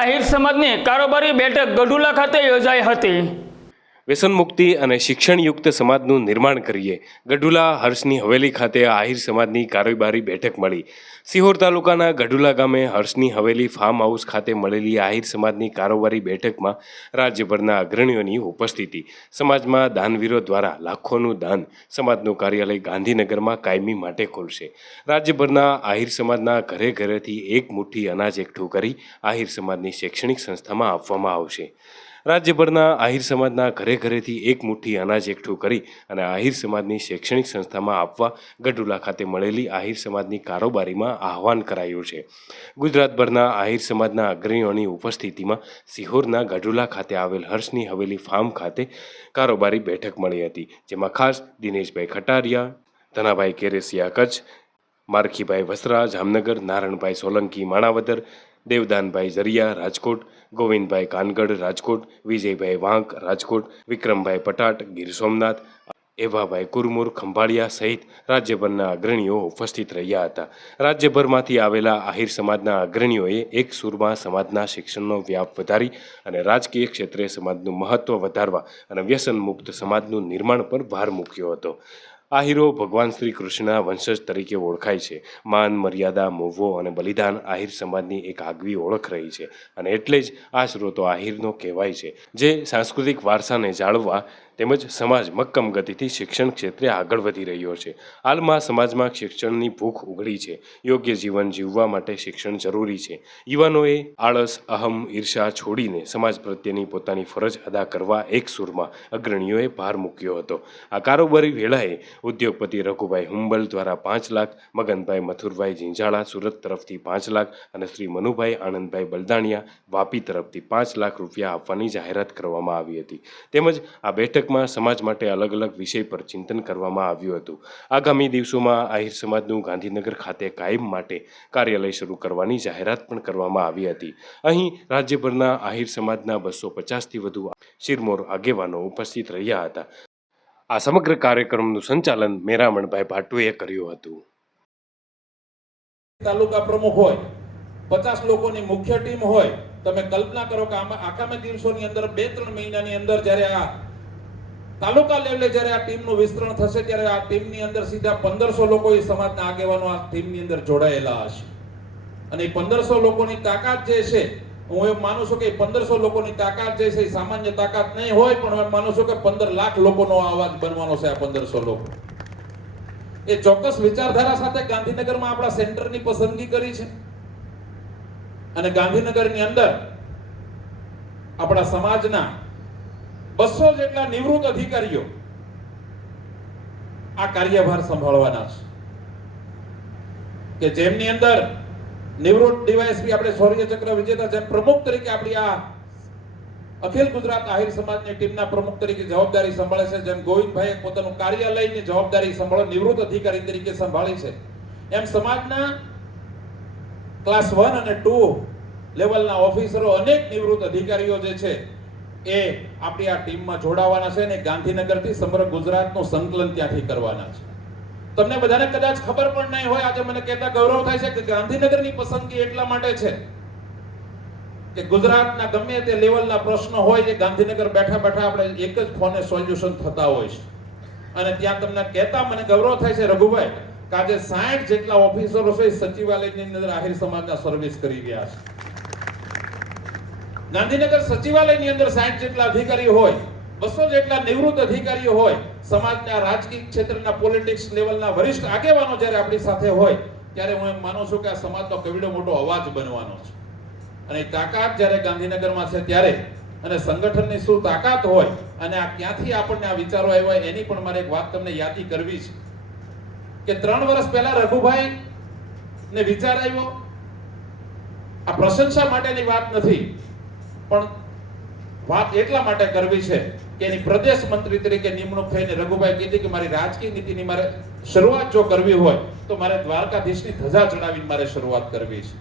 આહિર સમાજની કારોબારી બેઠક ગઢુલા ખાતે યોજાઈ હતી। વ્યસન મુક્તિ અને શિક્ષણયુક્ત સમાજનું નિર્માણ કરીએ। ગઢુલા હર્ષની હવેલી ખાતે આહિર સમાજની કારોબારી બેઠક મળી। સિહોર તાલુકાના ગઢુલા ગામે હર્ષની હવેલી ફાર્મ હાઉસ ખાતે મળેલી આહિર સમાજની કારોબારી બેઠકમાં રાજ્યભરના અગ્રણીઓની ઉપસ્થિતિ। સમાજમાં દાનવીરો દ્વારા લાખોનું દાન સમાજનું કાર્યાલય ગાંધીનગરમાં કાયમી માટે ખોલશે। રાજ્યભરના આહિર સમાજના ઘરે ઘરેથી એક મુઠ્ઠી અનાજ એકઠું કરી આહિર સમાજની શૈક્ષણિક સંસ્થામાં આપવામાં આવશે। રાજ્યભરના આહિર સમાજના ઘરે ઘરેથી એક મુઠ્ઠી અનાજ એકઠું કરી અને આહિર સમાજની શૈક્ષણિક સંસ્થામાં આપવા ગઢુલા ખાતે મળેલી આહિર સમાજની કારોબારીમાં આહવાન કરાયું છે। ગુજરાતભરના આહિર સમાજના અગ્રણીઓની ઉપસ્થિતિમાં સિહોરના ગઢુલા ખાતે આવેલ હર્ષની હવેલી ફાર્મ ખાતે કારોબારી બેઠક મળી હતી, જેમાં ખાસ દિનેશભાઈ ખટારિયા, ધનાભાઈ કેરેસિયા કચ્છ, મારખીભાઈ વસરા જામનગર, નારણભાઈ સોલંકી માણાવદર, દેવદાનભાઈ જરિયા રાજકોટ, ગોવિંદભાઈ કાનગડ રાજકોટ, વિજયભાઈ વાંક રાજકોટ, વિક્રમભાઈ પટાટ ગીર સોમનાથ, એભાભાઈ કુરમુર ખંભાળિયા સહિત રાજ્યભરના અગ્રણીઓ ઉપસ્થિત રહ્યા હતા। રાજ્યભરમાંથી આવેલા આહિર સમાજના અગ્રણીઓએ એક સુરમાં સમાજના શિક્ષણનો વ્યાપ વધારી અને રાજકીય ક્ષેત્રે સમાજનું મહત્વ વધારવા અને વ્યસન મુક્ત સમાજનું નિર્માણ પર ભાર મૂક્યો હતો। આહિરો ભગવાન શ્રી કૃષ્ણના વંશજ તરીકે ઓળખાય છે। માન, મર્યાદા, મોભો અને બલિદાન આહિર સમાજની એક આગવી ઓળખ રહી છે અને એટલે જ આ સ્ત્રોતો આહિરનો કહેવાય છે, જે સાંસ્કૃતિક વારસાને જાળવવા તેમજ સમાજ મક્કમ ગતિથી શિક્ષણ ક્ષેત્રે આગળ વધી રહ્યો છે। હાલમાં સમાજમાં શિક્ષણની ભૂખ ઉઘડી છે। યોગ્ય જીવન જીવવા માટે શિક્ષણ જરૂરી છે। યુવાનોએ આળસ, અહમ, ઈર્ષા છોડીને સમાજ પ્રત્યેની પોતાની ફરજ અદા કરવા એક સુરમાં અગ્રણીઓએ ભાર મૂક્યો હતો। આ કારોબારી વેળાએ ઉદ્યોગપતિ રઘુભાઈ હુંબલ દ્વારા 5 લાખ, મગનભાઈ મથુરભાઈ ઝીંઝાળા સુરત તરફથી 5 લાખ અને શ્રી મનુભાઈ આનંદભાઈ બલદાણિયા વાપી તરફથી 5 લાખ રૂપિયા આપવાની જાહેરાત કરવામાં આવી હતી। તેમજ આ બેઠકમાં સમાજ માટે અલગ અલગ વિષય પર ચિંતન કરવામાં આવ્યું હતું। આગામી દિવસોમાં આહિર સમાજનું ગાંધીનગર ખાતે કાયમ માટે કાર્યાલય શરૂ કરવાની જાહેરાત પણ કરવામાં આવી હતી। અહીં રાજ્યભરના આહિર સમાજના 250થી વધુ શિરમોર આગેવાનો ઉપસ્થિત રહ્યા હતા। આ સમગ્ર કાર્યક્રમનું સંચાલન મેરામણભાઈ ભાટુએ કર્યું હતું। તાલુકા પ્રમુખ હોય, 50 લોકોની મુખ્ય ટીમ હોય, તમે કલ્પના કરો કે આગામી દિવસોની અંદર 2-3 મહિનાની અંદર જ્યારે આ તાલુકા લેવલે જ્યારે આ ટીમનું વિસ્તરણ થશે ત્યારે આ ટીમની અંદર સીધા 1500 લોકો એ સમાજના આગેવાનો આ ટીમની અંદર જોડાયેલા હશે અને એ 1500 લોકોની તાકાત જે છે, હું એમ માનું છું કે 1500 લોકોની તાકાત જે છે એ સામાન્ય તાકાત નહીં હોય, પણ હું માનું છું કે 15 લાખ લોકોનો અવાજ બનવાનો છે આ 1500 લોકો। એ ચોક્કસ વિચારધારા સાથે ગાંધીનગરમાં આપણા સેન્ટરની પસંદગી કરી છે અને ગાંધીનગરની અંદર આપણા સમાજના 200 જેટલા નિવૃત્ત અધિકારીઓ આ કાર્યભાર સંભાળવાના છે કે જેમની અંદર નિવૃત્ત ડીવાયએસપી આપણે શૌર્ય ચક્ર વિજેતા જેમ પ્રમુખ તરીકે આપણી આ અખિલ ગુજરાત આહિર સમાજની ટીમના પ્રમુખ તરીકે જવાબદારી સંભાળે છે, જેમ ગોવિંદભાઈએ પોતાનું કાર્યાલયની જવાબદારી સંભાળો નિવૃત્ત અધિકારી તરીકે સંભાળી છે, એમ સમાજના ક્લાસ 1 અને 2 લેવલના ઓફિસરો અનેક નિવૃત્ત અધિકારીઓ જે છે એ આપણી આ ટીમમાં જોડાવાના છે અને ગાંધીનગરથી સમગ્ર ગુજરાતનું સંકલન ત્યાંથી કરવાના છે। તમને બધાને કદાચ ખબર પણ નહીં હોય, આજે મને કહેતા ગૌરવ થાય છે કે ગાંધીનગરની પસંદગી એટલા માટે છે કે ગુજરાતના ગમે તે લેવલના પ્રશ્નો હોય એ ગાંધીનગર બેઠા બેઠા આપણે એક જ ફોને સોલ્યુશન થતા હોય છે અને ત્યાં તમને કહેતા મને ગૌરવ થાય છે રઘુભાઈ કે આજે 60 જેટલા ઓફિસરો છે સચિવાલયની અંદર આહિર સમાજના સર્વિસ કરી રહ્યા છે। ગાંધીનગર સચિવાલયની અંદર 60 જેટલા અધિકારીઓ હોય, 200 જેટલા નિવૃત્ત અધિકારીઓ હોય, સમાજના રાજકીય ક્ષેત્રના પોલિટિક્સ લેવલના વરિષ્ઠ આગેવાનો જ્યારે આપણી સાથે હોય ત્યારે હું એમ માનું છું કે આ સમાજનો કેવડો મોટો અવાજ બનવાનો છે અને તાકાત જ્યારે ગાંધીનગરમાં છે ત્યારે અને સંગઠનની શું તાકાત હોય અને આ ક્યાંથી આપણને આ વિચારો આવ્યા એની પણ મારે એક વાત તમને યાદી કરવી છે કે 3 વર્ષ પહેલા રઘુભાઈ ને વિચાર આવ્યો। આ પ્રશંસા માટેની વાત નથી, પણ વાત એટલા માટે કરવી છે કે એની પ્રદેશ મંત્રી તરીકે નિમણૂક થઈને રઘુભાઈ કીધી કે મારી રાજકીય નીતિની મારે શરૂઆત જો કરવી હોય તો મારે દ્વારકાધીશની ધજા ચડાવીને મારે શરૂઆત કરવી છે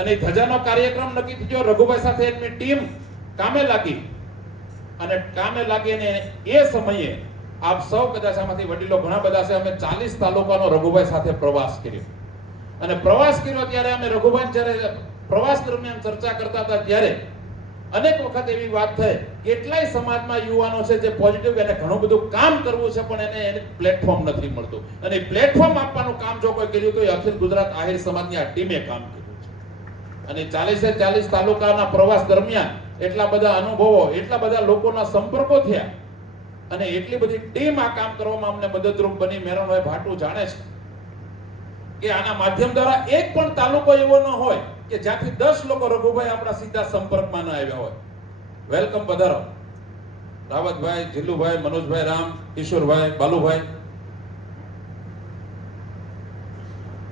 અને ધજાનો કાર્યક્રમ નક્કી થયો। રઘુભાઈ સાથે એમની ટીમ કામે લાગી અને એ સમયે આપ સૌ કદાચ આમાંથી વડીલો ઘણા બધા છે, અમે 40 તાલુકાનો રઘુભાઈ સાથે પ્રવાસ કર્યો અને પ્રવાસ કર્યો ત્યારે અમે રઘુભાઈ જ્યારે પ્રવાસ દરમિયાન ચર્ચા કરતા હતા ત્યારે અનેક વખત એવી વાત થઈ કેટલાય સમાજમાં યુવાનો છે જે પોઝિટિવ એને ઘણું બધું કામ કરવું છે પણ એને પ્લેટફોર્મ નથી મળતું અને પ્લેટફોર્મ આપવાનું કામ જો કોઈ કર્યું તો એ અખિલ ગુજરાત આહિર સમાજની આ ટીમે કામ કર્યું છે અને 40 તાલુકાના પ્રવાસ દરમિયાન એટલા બધા અનુભવો એટલા બધા લોકોના સંપર્કો થયા અને એટલી બધી ટીમ આ કામ કરવામાં અમને મદદરૂપ બની. મેરણભાઈ ભાટુ જાણે છે કે આના માધ્યમ દ્વારા એક પણ તાલુકો એવો ન હોય કે જ્યાંથી 10 લોકો રઘુભાઈ આપણા સીધા સંપર્કમાં ન આવ્યા હોય. વેલકમ, પધારો. રાવતભાઈ, જીલુભાઈ, મનોજભાઈ, રામ, કિશોરભાઈ, બાલુભાઈ.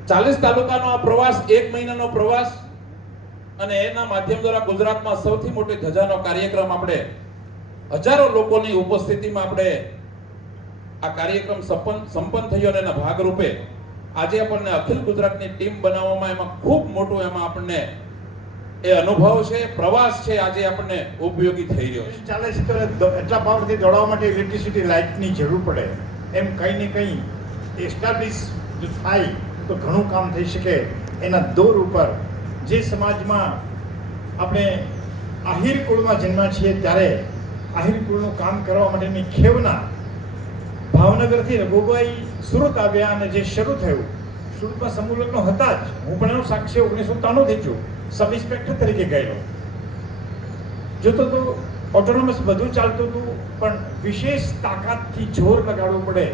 40 તાલુકાનો આ પ્રવાસ, 1 મહિનાનો પ્રવાસ અને એના માધ્યમ દ્વારા ગુજરાતમાં સૌથી મોટી ધજાનો કાર્યક્રમ આપણે હજારો લોકોની ઉપસ્થિતિમાં આપણે આ કાર્યક્રમ સંપન્ન થયો અને એના ભાગરૂપે આજે આપણને અખિલ ગુજરાતની ટીમ બનાવવામાં એમાં ખૂબ મોટું એમાં આપણને એ અનુભવ છે, પ્રવાસ છે, આજે આપણને ઉપયોગી થઈ રહ્યો છે. ચાલે છે તો એટલા પાવરથી દોડવા માટે ઇલેક્ટ્રિસિટી લાઇટની જરૂર પડે એમ કંઈ ને કંઈ એસ્ટાબ્લિશ જો થાય તો ઘણું કામ થઈ શકે. એના દોર ઉપર જે સમાજમાં આપણે આહિર કુળમાં જન્મ્યા છીએ ત્યારે આહિર કુળનું કામ કરવા માટેની ખેવના ભાવનગરથી રઘુભાઈ સુરત આવ્યા અને જે શરૂ થયું, સુરતમાં સમૂહ લગ્નો હતા જ. હું પણ એનો સાક્ષી 1993 થી છું, સબ ઇન્સ્પેક્ટર તરીકે ગયેલો. જોતો તો ઓટોનોમસ બધું ચાલતું હતું પણ વિશેષ તાકાતથી જોર લગાડવું પડે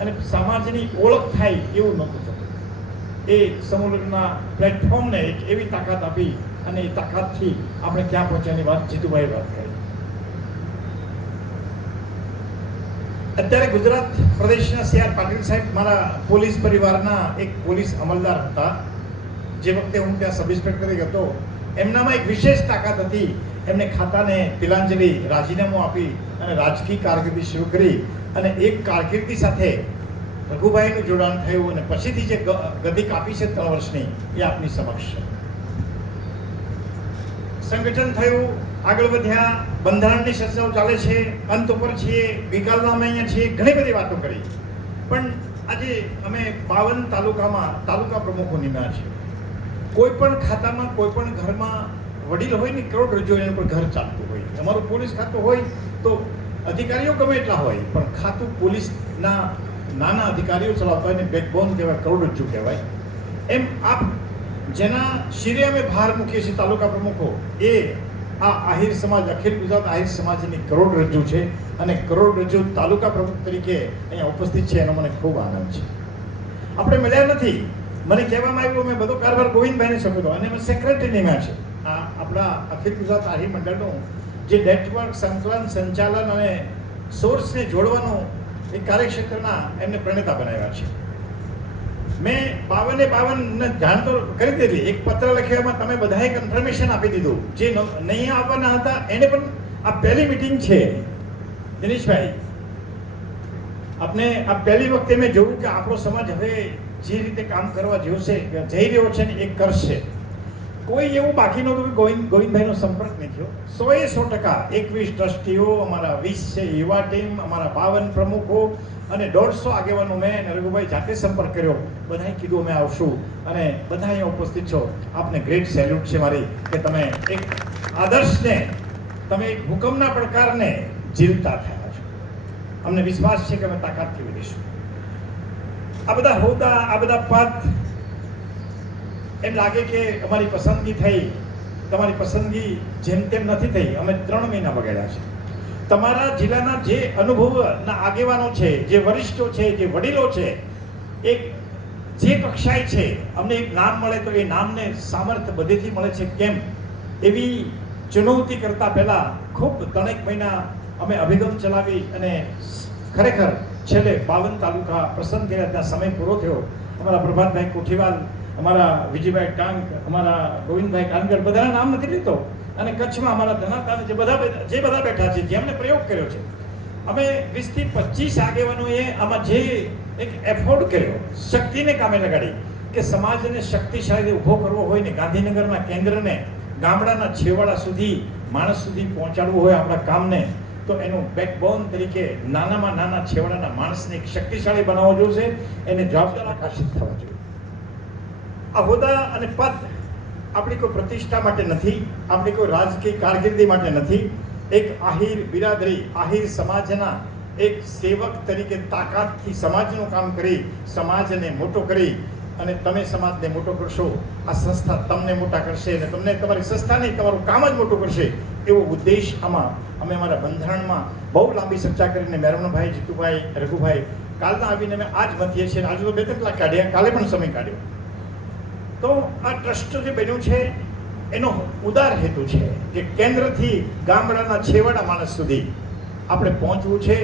અને સમાજની ઓળખ થાય એવું નહોતું થતું. એ સમૂહ લગ્નના પ્લેટફોર્મને એક એવી તાકાત આપી અને એ તાકાતથી આપણે ક્યાં પહોંચ્યાની વાત જીતુભાઈ વાત કરી. અત્યારે ગુજરાત પ્રદેશના CR પાટીલ સાહેબ મારા પોલીસ પરિવારના એક પોલીસ અમલદાર હતા. જે વખતે હું ત્યાં સબ ઇન્સ્પેક્ટર હતો, એમનામાં એક વિશેષ તાકાત હતી. એમને ખાતાને તિલાંજલિ રાજીનામું આપી અને રાજકીય કારકિર્દી શરૂ કરી અને એક કારકિર્દી સાથે રઘુભાઈનું જોડાણ થયું અને પછીથી જે ગતિ કાપી છે 3 વર્ષની એ આપની સમક્ષ છે. સંગઠન થયું, આગળ વધ્યા, બંધારણની ચર્ચાઓ ચાલે છે, અંત ઉપર છીએ, ગઈકાલના અમે અહીંયા છીએ, ઘણી બધી વાતો કરી. પણ આજે અમે 52 તાલુકામાં તાલુકા પ્રમુખો નિમ્યા છે. કોઈ પણ ખાતામાં કોઈ પણ ઘરમાં વડીલ હોય ને કરોડરજ્જુ એના પર ઘર ચાલતું હોય. અમારું પોલીસ ખાતું હોય તો અધિકારીઓ ગમે એટલા હોય પણ ખાતું પોલીસના નાના અધિકારીઓ ચલાવતા હોય ને બેકબોન કહેવાય, કરોડરજ્જુ કહેવાય. એમ આપ જેના શિરે અમે ભાર મૂકીએ છીએ તાલુકા પ્રમુખો, એ આ આહિર સમાજ, અખિલ ગુજરાત આહિર સમાજની કરોડરજ્જુ છે અને કરોડરજ્જુ તાલુકા પ્રમુખ તરીકે અહીંયા ઉપસ્થિત છે એનો મને ખૂબ આનંદ છે. આપણે મળ્યા નથી, મને કહેવામાં આવ્યું મેં બધો કારભાર ગોવિંદભાઈને સોંપ્યો અને મેં સેક્રેટરી નિમ્યા છે. આ આપણા અખિલ ગુજરાત આહિર મંડળનું જે નેટવર્ક, સંકલન, સંચાલન અને સોર્સને જોડવાનું એ કાર્યક્ષેત્રના એમને પ્રણેતા બનાવ્યા છે. મેં 52 જાણ તો કરી દીધી. એક પત્ર લખ્યામાં તમે બધાએ કન્ફર્મેશન આપી દીધું. જે નહીં આવવાના હતા એને પણ આ પહેલી મીટિંગ છે. દિનેશભાઈ, આપને આ પહેલી વખતે મેં જોયું કે આપણો સમાજ હવે જે રીતે કામ કરવા જઈ રહ્યો છે ને એ કરશે. કોઈ એવું બાકી નહોતું કે ગોવિંદભાઈનો સંપર્ક નહીં થયો. 100% 21 ટ્રસ્ટીઓ, અમારા 20 છે યુવા ટીમ, અમારા 52 પ્રમુખો અને 150 આગેવાનો મેં રઘુભાઈ જાતે સંપર્ક કર્યો. બધાએ કીધું અમે આવશું અને બધા અહીંયા ઉપસ્થિત છો. આપને ગ્રેટ સેલ્યુટ છે મારી કે તમે એક આદર્શને, તમે એક હુકમના પડકારને જીલતા થયા છો. અમને વિશ્વાસ છે કે અમે તાકાતથી વધીશું. આ બધા હોદ્દા, આ બધા પદ, એમ લાગે કે અમારી પસંદગી થઈ. તમારી પસંદગી જેમ તેમ નથી થઈ. અમે 3 મહિના બગાડ્યા છે. તમારા જિલ્લાના જે અનુભવના આગેવાનો છે, જે વરિષ્ઠો છે, જે વડીલો છે, એક જે કક્ષાએ છે, અમને એક નામ મળે તો એ નામને સામર્થ્ય બધેથી મળે છે કેમ એવી ચુનૌતી કરતા પહેલા ખૂબ 3 મહિના અમે અભિગમ ચલાવી અને ખરેખર છેલ્લે 52 તાલુકા પસંદ કર્યા. ત્યાં સમય પૂરો થયો. અમારા પ્રભાતભાઈ કોઠીવાલ, અમારા વિજયભાઈ ટાંક, અમારા ગોવિંદભાઈ કાનગડ, બધાના નામ નથી લીધો. અને કચ્છમાં અમારા ધનાતા જે બધા બેઠા છે, જેમને પ્રયોગ કર્યો છે. અમે 20 થી 25 આગેવાનોએ આમાં જે એક એફોર્ડ કર્યો, શક્તિને કામે લગાડી કે સમાજને શક્તિશાળી ઊભો કરવો હોય ને ગાંધીનગરના કેન્દ્રને ગામડાના છેવાડા સુધી, માણસ સુધી પહોંચાડવું હોય આપણા કામને, તો એનું બેકબોન તરીકે નાનામાં નાના છેવાડાના માણસને એક શક્તિશાળી બનાવવો જોઈશે. એને જવાબદાર આકર્ષિત થવા જોઈએ. આ હોદ્દા અને પદ આપણી કોઈ પ્રતિષ્ઠા માટે નથી, આપણી કોઈ રાજકીય કારકિર્દી માટે નથી. એક આહિર બિરાદરી, આહિર સમાજના એક સેવક તરીકે તાકાતથી સમાજનું કામ કરી, સમાજને મોટો કરી અને તમે સમાજને મોટો કરશો, આ સંસ્થા તમને મોટા કરશે અને તમને તમારી સંસ્થા નહીં તમારું કામ જ મોટું કરશે, એવો ઉદ્દેશ આમાં અમે અમારા બંધારણમાં બહુ લાંબી ચર્ચા કરીને મેરમણભાઈ, જીતુભાઈ, રઘુભાઈ કાલના આવીને અમે આજ મથીએ છીએ. આજે તો 2-3 કલાક કાઢ્યા, કાલે પણ સમય કાઢ્યો. તો આ ટ્રસ્ટ જે બન્યું છે એનો ઉદાર હેતુ છે કે કેન્દ્રથી ગામડાના છેવાડા માણસ સુધી આપણે પહોંચવું છે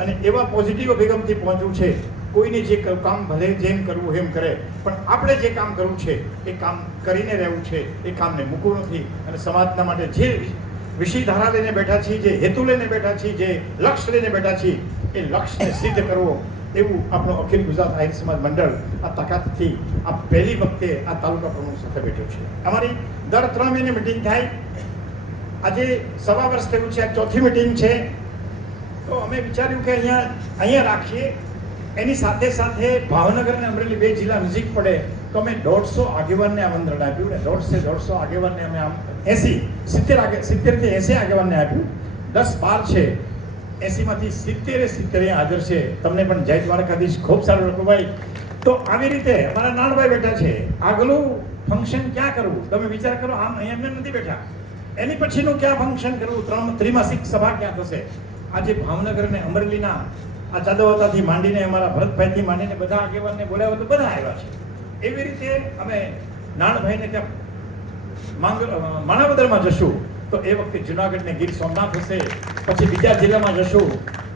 અને એવા પોઝિટિવ અભિગમથી પહોંચવું છે. કોઈને જે કામ ભલે જેમ કરવું એમ કરે, પણ આપણે જે કામ કરવું છે એ કામ કરીને રહેવું છે, એ કામને મૂકવું નથી. અને સમાજના માટે જે વિષયધારા લઈને બેઠા છીએ, જે હેતુ લઈને બેઠા છીએ, જે લક્ષ્ય લઈને બેઠા છીએ, એ લક્ષ્યને સિદ્ધ કરવો, એવું આપણો અખિલ ગુજરાત આહિર સમાજ મંડળ આ તાકાતથી આ પહેલી વખતે આ તાલુકા પ્રમુખ સાથે બેઠ્યો છે. અમારી દર 3 મહિને મિટિંગ થાય. આજે 1.25 વર્ષ થયું છે, આ 4થી મિટિંગ છે. તો અમે વિચાર્યું કે અહીંયા રાખીએ. એની સાથે સાથે ભાવનગર અને અમરેલી 2 જિલ્લા નજીક પડે તો અમે 150 આગેવાનને આમંત્રણ આપ્યું ને 150 આગેવાનને અમે 70 થી 80 આગેવાનને આપ્યું. 10-12 છે, 80માંથી 70 હાજર છે. તમને પણ જય દ્વારકાધીશ, ખૂબ સારું રઘુભાઈ. તો આવી રીતે અમારા નાનભાઈ બેઠા છે. આગલું ફંક્શન ક્યાં કરવું તમે વિચાર કરો. આમ અહીંયા એમને નથી બેઠા, એની પછીનું ક્યાં ફંક્શન કરવું, ત્રિમાસિક સભા ક્યાં થશે. આજે ભાવનગર અને અમરેલીના આ ચાદવતાથી માંડીને અમારા ભરતભાઈથી માંડીને બધા આગેવાનને બોલાવ્યા તો બધા આવ્યા છે. એવી રીતે અમે નાનભાઈને ત્યાં માણાવદરમાં જશું તો એ વખતે જુનાગઢ ને ગીર સોમનાથ હશે, પછી બીજા જિલ્લામાં જશું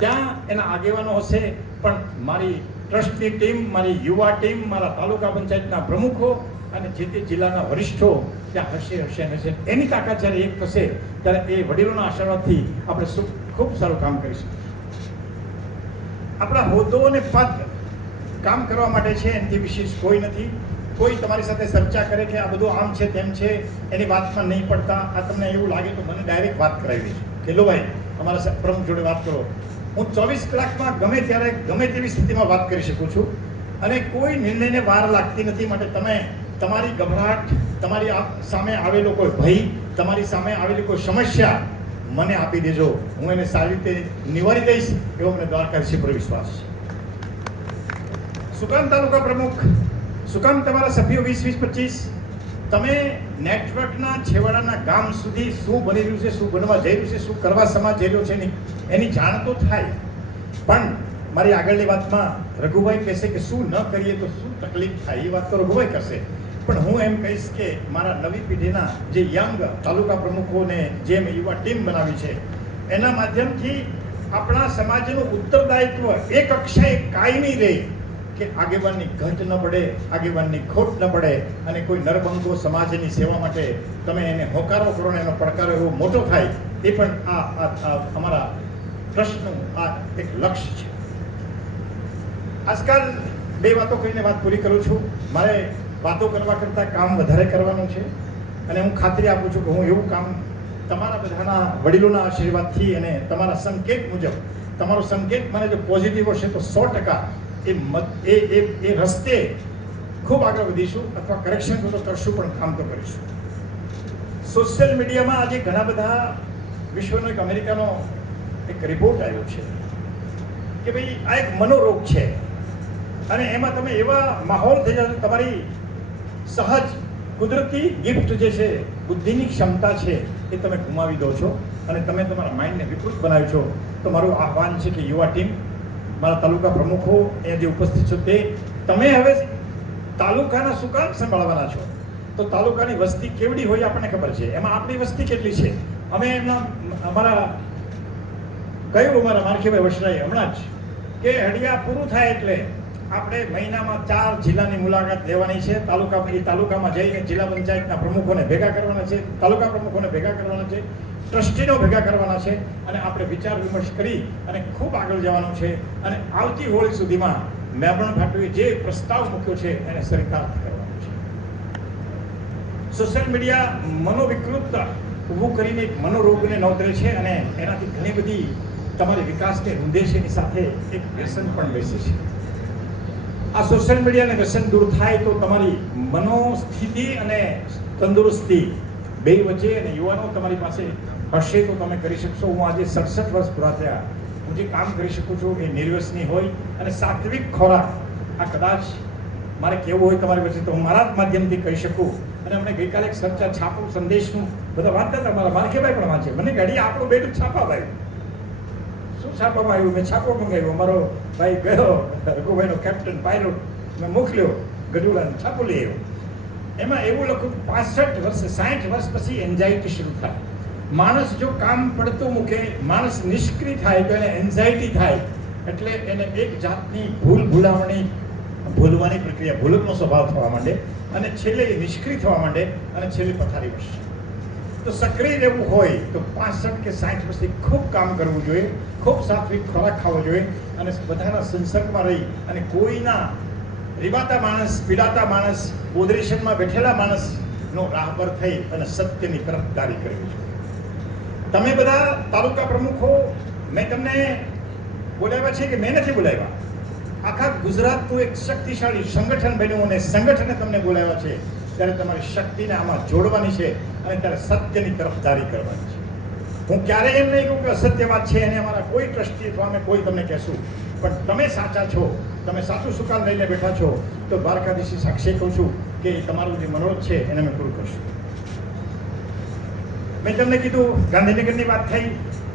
ત્યાં એના આગેવાનો હશે. પણ મારી ટ્રસ્ટની ટીમ, મારી યુવા ટીમ, મારા તાલુકા પંચાયતના પ્રમુખો અને જે તે જિલ્લાના વરિષ્ઠો ત્યાં હશે. એની તાકાત જ્યારે એક થશે ત્યારે એ વડીલોના આશીર્વાદથી આપણે ખૂબ સારું કામ કરીશું. આપણા હોદ્દો અને પદ કામ કરવા માટે છે, એનાથી વિશેષ કોઈ નથી. કોઈ તમારી સાથે ચર્ચા કરે કે આ બધું આમ છે તેમ છે એની વાતમાં નહીં પડતા. આ તમને એવું લાગે તો મને ડાયરેક્ટ વાત કરાવી દેજો કે લો ભાઈ અમારા પ્રમુખ જોડે વાત કરો. હું 24 કલાકમાં ગમે ત્યારે ગમે તેવી સ્થિતિમાં વાત કરી શકું છું અને કોઈ નિર્ણયને વાર લાગતી નથી. માટે તમે તમારી ગભરાટ, તમારી સામે આવેલો કોઈ ભય, તમારી સામે આવેલી કોઈ સમસ્યા મને આપી દેજો, હું એને સારી રીતે નિવારી દઈશ એવો મને દ્વારકાધીશ પર વિશ્વાસ છે. સુકામ તાલુકા પ્રમુખ, સુકામ તમારા સભ્યો 20-25 તમે નેટવર્કના છેવાડાના ગામ સુધી શું બની રહ્યું છે, શું બનવા જઈ રહ્યું છે, શું કરવા સમાજ જઈ રહ્યો છે એની જાણ તો થાય. પણ મારી આગળની વાતમાં રઘુભાઈ કહેશે કે શું ન કરીએ તો શું તકલીફ થાય, એ વાત તો રઘુભાઈ કરશે. પણ હું એમ કહીશ કે મારા નવી પેઢીના જે યંગ તાલુકા પ્રમુખોને જે મેં યુવા ટીમ બનાવી છે એના માધ્યમથી આપણા સમાજનું ઉત્તરદાયિત્વ એક કક્ષાએ કાયમી રહે કે આગેવાનની ઘટ ન પડે, આગેવાનની ખોટ ન પડે અને કોઈ નરબંકો સમાજની સેવા માટે તમે એને હોકારો કરો ને એનો પડકારો એવો મોટો થાય. એ પણ આ અમારા ટ્રસ્ટનું આ એક લક્ષ્ય છે. આજકાલ 2 વાતો કહીને વાત પૂરી કરું છું. મારે વાતો કરવા કરતાં કામ વધારે કરવાનું છે અને હું ખાતરી આપું છું કે હું એવું કામ તમારા બધાના વડીલોના આશીર્વાદથી અને તમારા સંકેત મુજબ, તમારો સંકેત મને જો પોઝિટિવ હશે તો 100% એ રસ્તે ખૂબ આગળ વધીશું અથવા કરેક્શન તો કરશું, પણ કામ તો કરીશું. સોશિયલ મીડિયામાં આજે ઘણા બધા વિશ્વનો એક અમેરિકાનો એક રિપોર્ટ આવ્યો છે કે ભાઈ આ એક મનોરોગ છે અને એમાં તમે એવા માહોલ થઈ જશો, તમારી સહજ કુદરતી ગિફ્ટ જે છે, બુદ્ધિની ક્ષમતા છે એ તમે ગુમાવી દો છો અને તમે તમારા માઇન્ડને વિકૃત બનાવ્યો છો. તો મારું આહવાન છે કે યુવા ટીમ, મારા તાલુકા પ્રમુખો એ જે ઉપસ્થિત છો તે તમે હવે તાલુકાના શું કામ સંભાળવાના છો. તો તાલુકાની વસ્તી કેવડી હોય આપણને ખબર છે, એમાં આપણી વસ્તી કેટલી છે. અમે અમારા મારખીભાઈ વસરાએ હમણાં જ કે હડિયા પૂરું થાય એટલે આપણે મહિનામાં 4 જિલ્લાની મુલાકાત લેવાની છે. તાલુકામાં જઈને જિલ્લા પંચાયતના પ્રમુખોને ભેગા કરવાના છે, તાલુકા પ્રમુખોને ભેગા કરવાના છે, ટ્રસ્ટીનો ભેગા કરવાના છે અને આપણે વિચાર વિમર્શ કરી અને ખૂબ આગળ જવાનું છે. અને આવતી હોળી સુધીમાં મેમણ ભાટુએ જે પ્રસ્તાવ મૂક્યો છે એને ચરિતાર્થ કરવાનો છે. સોશિયલ મીડિયા મનોવિકૃત ઊભું કરીને એક મનોરોગને નોતરે છે અને એનાથી ઘણી બધી તમારી વિકાસને રૂંધે છે. એની સાથે એક વ્યસન પણ બેસે છે. આ સોશિયલ મીડિયાને વ્યસન દૂર થાય તો તમારી મનોસ્થિતિ અને તંદુરસ્તી બે વચ્ચે અને યુવાનો તમારી પાસે હશે તો તમે કરી શકશો. હું આજે 67 વર્ષ પૂરા થયા, હું જે કામ કરી શકું છું એ નિર્વ્યસની હોય અને સાત્વિક ખોરાક. આ કદાચ મારે કેવું હોય તમારી વચ્ચે તો હું મારા જ માધ્યમથી કહી શકું. અને અમને ગઈકાલે એક ચર્ચા છાપું સંદેશનું બધા વાંચતા હતા, મારા માર્કેભાઈ પણ વાંચે. મને ઘડી આપણું બેટું છાપામાં આવ્યું. શું છાપામાં આવ્યું? મેં છાપો મંગાવ્યો, મારો ભાઈ ગયો રઘુભાઈનો કેપ્ટન પાયલોટ, મેં મોકલ્યો ગઢુલાને છાપો લઈ આવ્યો. એમાં એવું લખ્યું 65 વર્ષ 60 વર્ષ પછી એન્ઝાઇટી શરૂ થાય. માણસ જો કામ પડતું મૂકે, માણસ નિષ્ક્રિય થાય તો એને એન્ઝાઇટી થાય. એટલે એને એક જાતની ભૂલવાની પ્રક્રિયા, ભૂલકનો સ્વભાવ થવા માંડે અને છેલ્લે નિષ્ક્રિય થવા માંડે અને છેલ્લે પથારી વળશે. તો સક્રિય રહેવું હોય તો 65 કે 60 વર્ષથી ખૂબ કામ કરવું જોઈએ, ખૂબ સાત્વિક ખોરાક ખાવો જોઈએ અને બધાના સંસર્ગમાં રહી અને કોઈના રીવાતા માણસ, પીડાતા માણસ, પોઝિશનમાં બેઠેલા માણસનો રાહબર થઈ અને સત્યની તરફદારી કરવી જોઈએ. તમે બધા તાલુકા પ્રમુખો, મેં તમને બોલાવ્યા છે કે મેં નથી બોલાવ્યા? આખા ગુજરાતનું એક શક્તિશાળી સંગઠન બન્યું અને સંગઠને તમને બોલાવ્યા છે. ત્યારે તમારી શક્તિને આમાં જોડવાની છે અને ત્યારે સત્યની તરફદારી કરવાની છે. હું ક્યારેય એમ નહીં કહું કે અસત્ય વાત છે અને અમારા કોઈ ટ્રસ્ટી અથવા અમે કોઈ તમને કહેશું, પણ તમે સાચા છો, તમે સાચું સુકાન લઈને બેઠા છો તો દ્વારકાધીશી સાક્ષી કહું છું કે તમારું જે મનોરથ છે એને અમે પૂરું કરશું. મેં તમને કીધું ગાંધીનગરની વાત થઈ,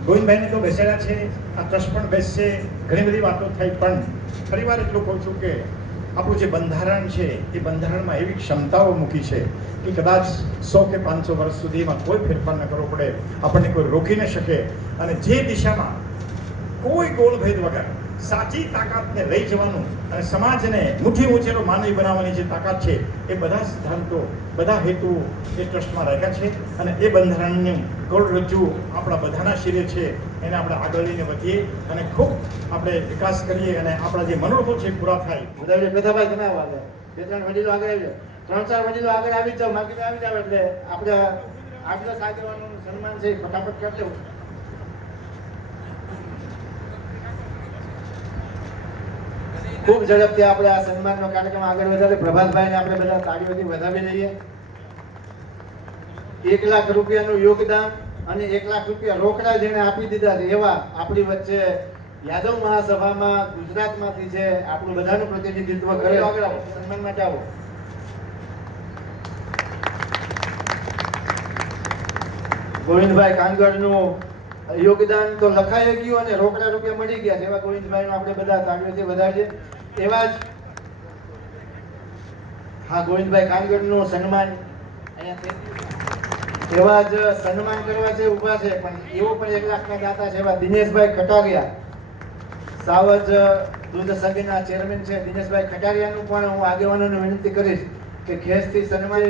ગોવિંદભાઈને તો બેસેલા છે, આ ટ્રસ્ટ પણ બેસશે, ઘણી બધી વાતો થઈ. પણ ફરીવાર એટલું કહું છું કે આપણું જે બંધારણ છે એ બંધારણમાં એવી ક્ષમતાઓ મૂકી છે કે કદાચ 100 કે 500 વર્ષ સુધીમાં કોઈ ફેરફાર ન કરવો પડે, આપણને કોઈ રોકી ન શકે. અને જે દિશામાં કોઈ ગોળભેદ વગર સાચી તાકાતને લઈ જવાનું અને સમાજને મુઠ્ઠી ઉંચેલો માનવી બનાવવાની જે તાકાત છે એ બધા સિદ્ધાંતો, બધા હેતુઓ એ ટ્રસ્ટમાં રાખ્યા છે. અને એ બંધારણનું કરોડરજ્જુ આપણા બધાના શિરે છે, એને આપણે આગળ લઈને વધીએ અને ખૂબ આપણે વિકાસ કરીએ અને આપણા જે મનોરથો છે પૂરા થાય. બધા પેથાભાઈ તમે આવો, આગળ 2-3 વડીલો આગળ આવી જાઓ, 3-4 વડીલો આગળ આવી જાઓ, માર્કેટ આવી જાવ એટલે આપણે આજના આગેવાનોનું સન્માન છે ફટાફટ કરી લેવું. ખૂબ ઝડપથી આપણે આ સન્માનનો કાર્યક્રમ આગળ વધારે. પ્રભાતભાઈને આપણે બધા તાળીઓથી વધાવી લઈએ. 1 લાખ રૂપિયાનું યોગદાન અને 1 લાખ રૂપિયા રોકડા જેને આપી દીધા છે એવા આપણી વચ્ચે યાદવ મહાસભામાં ગુજરાતમાંથી છે આપણું બધાનું પ્રતિનિધિત્વ કરે. આગળ આવો, સન્માન માટે આવો. ગોવિંદભાઈ કાનગડનું યોગદાન તો લખાઈ ગયું અને રોકડા રૂપિયા મળી ગયા છે એવા ગોવિંદભાઈનું આપણે બધા તાળીઓથી વધારીએ. એવા જ હા ગોવિંદભાઈ કાનગડનું સન્માન અહીંયા એવા જ સન્માન કરવા છે ઊભા છે, પણ એવો પણ 1 લાખના દાતા છે એવા દિનેશભાઈ ખટારિયા, સાવજ દૂધ સંઘના ચેરમેન છે. દિનેશભાઈ ખટારિયાનું પણ હું આગેવાનોને વિનંતી કરીશ કે ખેસથી સન્માન.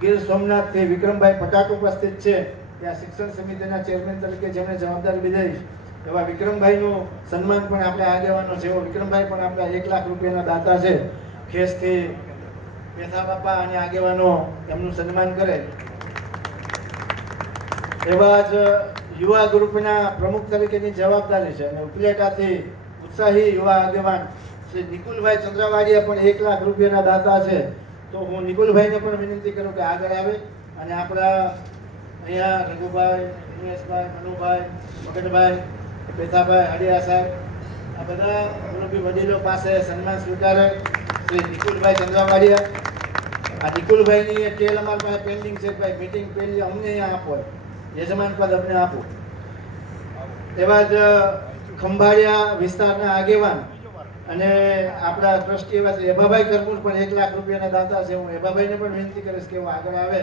ગીર સોમનાથથી વિક્રમભાઈ પટાટ ઉપસ્થિત છે, ત્યાં શિક્ષણ સમિતિના ચેરમેન તરીકે જેમણે જવાબદારી લીધી એવા વિક્રમભાઈનું સન્માન પણ આપણે આગેવાનો છે. વિક્રમભાઈ પણ આપણા 1 લાખ રૂપિયાના દાતા છે. ખેસથી પેથા બાપા અને આગેવાનો એમનું સન્માન કરે. એવા જ યુવા ગ્રુપના પ્રમુખ તરીકેની જવાબદારી છે અને ઉપલેટાથી ઉત્સાહી યુવા આગેવાન શ્રી નિકુલભાઈ ચંદ્રવાડિયા પણ 1 લાખ રૂપિયાના દાતા છે. તો હું નિકુલભાઈને પણ વિનંતી કરું કે આગળ આવે અને આપણા અહીંયા રઘુભાઈ, દિનેશભાઈ, મનુભાઈ, મગનભાઈ, પેથાભાઈ, હડિયા સાહેબ આ બધા મુરબ્બી વડીલો પાસે સન્માન સ્વીકારે. શ્રી નિકુલભાઈ ચંદ્રવાડિયા, આ નિકુલભાઈની ટેલ અમારી પાસે પેન્ડિંગ છે. ભાઈ મીટિંગ પેલી અમને અહીંયા આપો, યજમાન પદ અમને આપો. એવા જ ખંભાળિયા વિસ્તારના આગેવાન અને આપણા ટ્રસ્ટી એવા છે એભાભાઈ કરમૂર પણ 1 લાખ રૂપિયાના દાતા છે. હું એભાભાઈને પણ વિનંતી કરીશ કે હું આગળ આવે.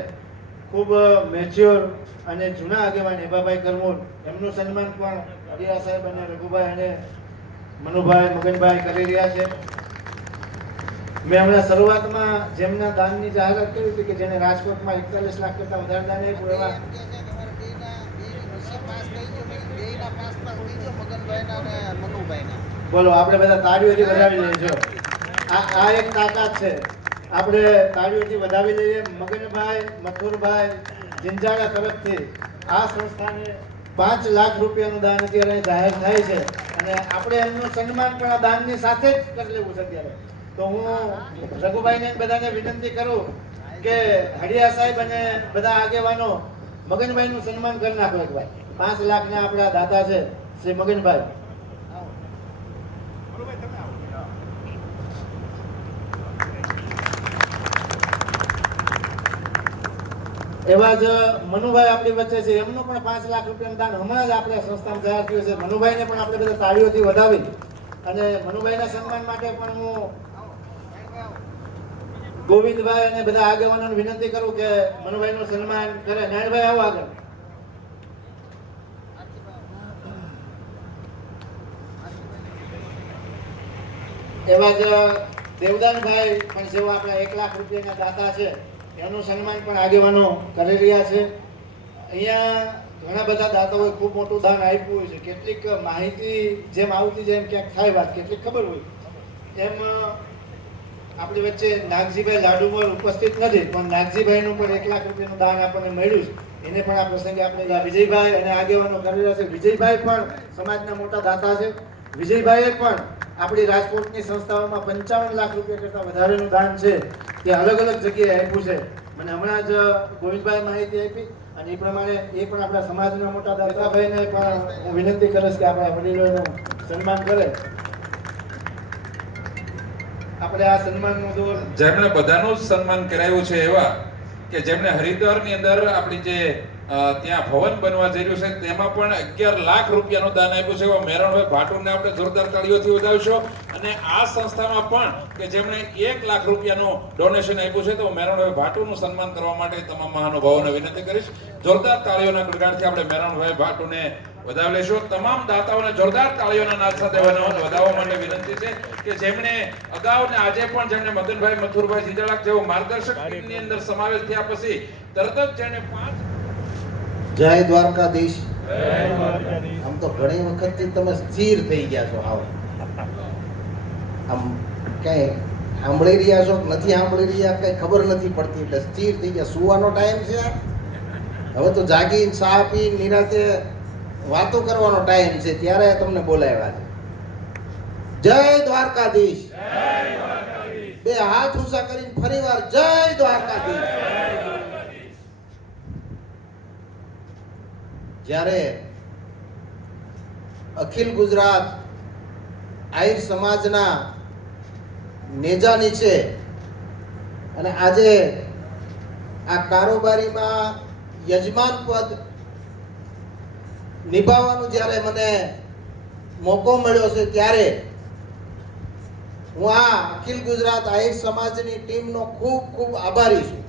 ખૂબ મેચ્યોર અને જૂના આગેવાન એભાભાઈ કરમૂર, એમનું સન્માન પણ હરિયા સાહેબ અને રઘુભાઈ અને મનુભાઈ, મગનભાઈ કરી રહ્યા છે. મેં હમણાં શરૂઆતમાં જેમના દાનની જાહેરાત કરી હતી કે જેને રાજકોટમાં 41 લાખ કરતાં વધારે દાન આપ્યું એવા બોલો આપણે બધા તાળીઓથી વધાવી લઈએ. આ એક તાકાત છે, આપણે તાળીઓથી વધાવી લઈએ. મગનભાઈ, મથુરભાઈ જિંજાડા તરફથી આ સંસ્થાને 5 લાખ રૂપિયાનું દાન અત્યારે જાહેર થાય છે અને આપણે એમનું સન્માન પણ આ દાનની સાથે જ કરી લેવું છે અત્યારે. તો હું રઘુભાઈને બધાને વિનંતી કરું કે હરિયા સાહેબ અને બધા આગેવાનો મગનભાઈનું સન્માન કરી નાખો એક વાર. 5 લાખના આપણા દાતા છે શ્રી મગનભાઈ. એવા જ મનુભાઈ આપણી વચ્ચે છે, એમનું પણ 5 લાખ રૂપિયાનું દાન હમણાં જ આપણે સંસ્થામાં તૈયાર થયું છે. મનુભાઈને પણ આપણે બધા તાળીઓથી વધાવી અને મનુભાઈના સન્માન માટે પણ હું ગોવિંદભાઈ અને બધા આગેવાનોને વિનંતી કરું કે મનુભાઈનું સન્માન કરે. નારાયણભાઈ આવો આગળ. એવા જ દેવદાનભાઈ પણ જેઓ આપણા 1 લાખ રૂપિયાના દાતા છે, એનું સન્માન પણ આગેવાનો કરી રહ્યા છે. અહીંયા ઘણા બધા દાતાઓએ ખૂબ મોટું દાન આપ્યું હોય છે. કેટલીક માહિતી જેમ આવતી જેમ ક્યાંક થાય વાત, કેટલીક ખબર હોય એમ આપણી વચ્ચે નાગજીભાઈ લાડુમોર ઉપસ્થિત નથી, પણ નાગજીભાઈનું પણ 1 લાખ રૂપિયાનું દાન આપણને મળ્યું છે. એને પણ આ પ્રસંગે આપણે વિજયભાઈ અને આગેવાનો કરી રહ્યા છે. વિજયભાઈ પણ સમાજના મોટા દાતા છે. વિજયભાઈએ પણ આપણી રાજકોટની સંસ્થાઓમાં 55 લાખ રૂપિયા કરતાં વધારેનું દાન છે તે અલગ અલગ જગ્યાએ આપ્યું છે. મને હમણાં જ ગોવિંદભાઈ માહિતી આપી અને એ પ્રમાણે એ પણ આપણા સમાજના મોટા દાદાભાઈને પણ હું વિનંતી કરીશ કે આપણા વડીલોનું સન્માન કરે. આપણે આ સન્માનનું દોર જેમણે બધાનું જ સન્માન કરાયું છે એવા કે જેમણે હરિદ્વારની અંદર આપણી જે ત્યાં ભવન બનવા જઈ રહ્યું છે તેમાં પણ 11 લાખ રૂપિયાનું દાન આપ્યું છે એવા મેરણભાઈ ભાટુને આપણે જોરદાર તાળીઓથી વધાવીશું. અને આ સંસ્થામાં પણ કે જેમણે 1 લાખ રૂપિયાનું ડોનેશન આપ્યું છે તો મેરણભાઈ ભાટુનું સન્માન કરવા માટે તમામ મહાનુભાવોને વિનંતી કરીશ. જોરદાર તાળીઓના ગણગાટથી આપણે મેરણભાઈ ભાટુને વધાવી લેશું. તમામ દાતાઓને જોરદાર તાળીઓના નાદ સાથે વધાવવા માટે વિનંતી છે કે જેમણે અગાઉ ને આજે પણ જેમણે મગનભાઈ મથુરભાઈ જીજાળા જેવો માર્ગદર્શક ટીમની અંદર સમાવેશ થયા પછી તરત જ જેને 5 જય દ્વારકાધીશ. આમ તો ઘણી વખતથી તમે સ્થિર થઈ ગયા છો. આમ કઈ સાંભળી રહ્યા છો કે નથી સાંભળી રહ્યા કઈ ખબર નથી પડતી, એટલે સ્થિર થઈ ગયા. સુવાનો ટાઈમ છે, હવે તો જાગીને ચા પી નિરાતે વાતો કરવાનો ટાઈમ છે, ત્યારે તમને બોલાવ્યા છે. જય દ્વારકાધીશ. બે હાથ ઊંચા કરીને ફરીવાર જય દ્વારકાધીશ. જ્યારે અખિલ ગુજરાત આહિર સમાજના નેજા નીચે અને આજે આ કારોબારીમાં યજમાન પદ નિભાવવાનું જ્યારે મને મોકો મળ્યો છે ત્યારે હું આ અખિલ ગુજરાત આહિર સમાજની ટીમનો ખૂબ ખૂબ આભારી છું.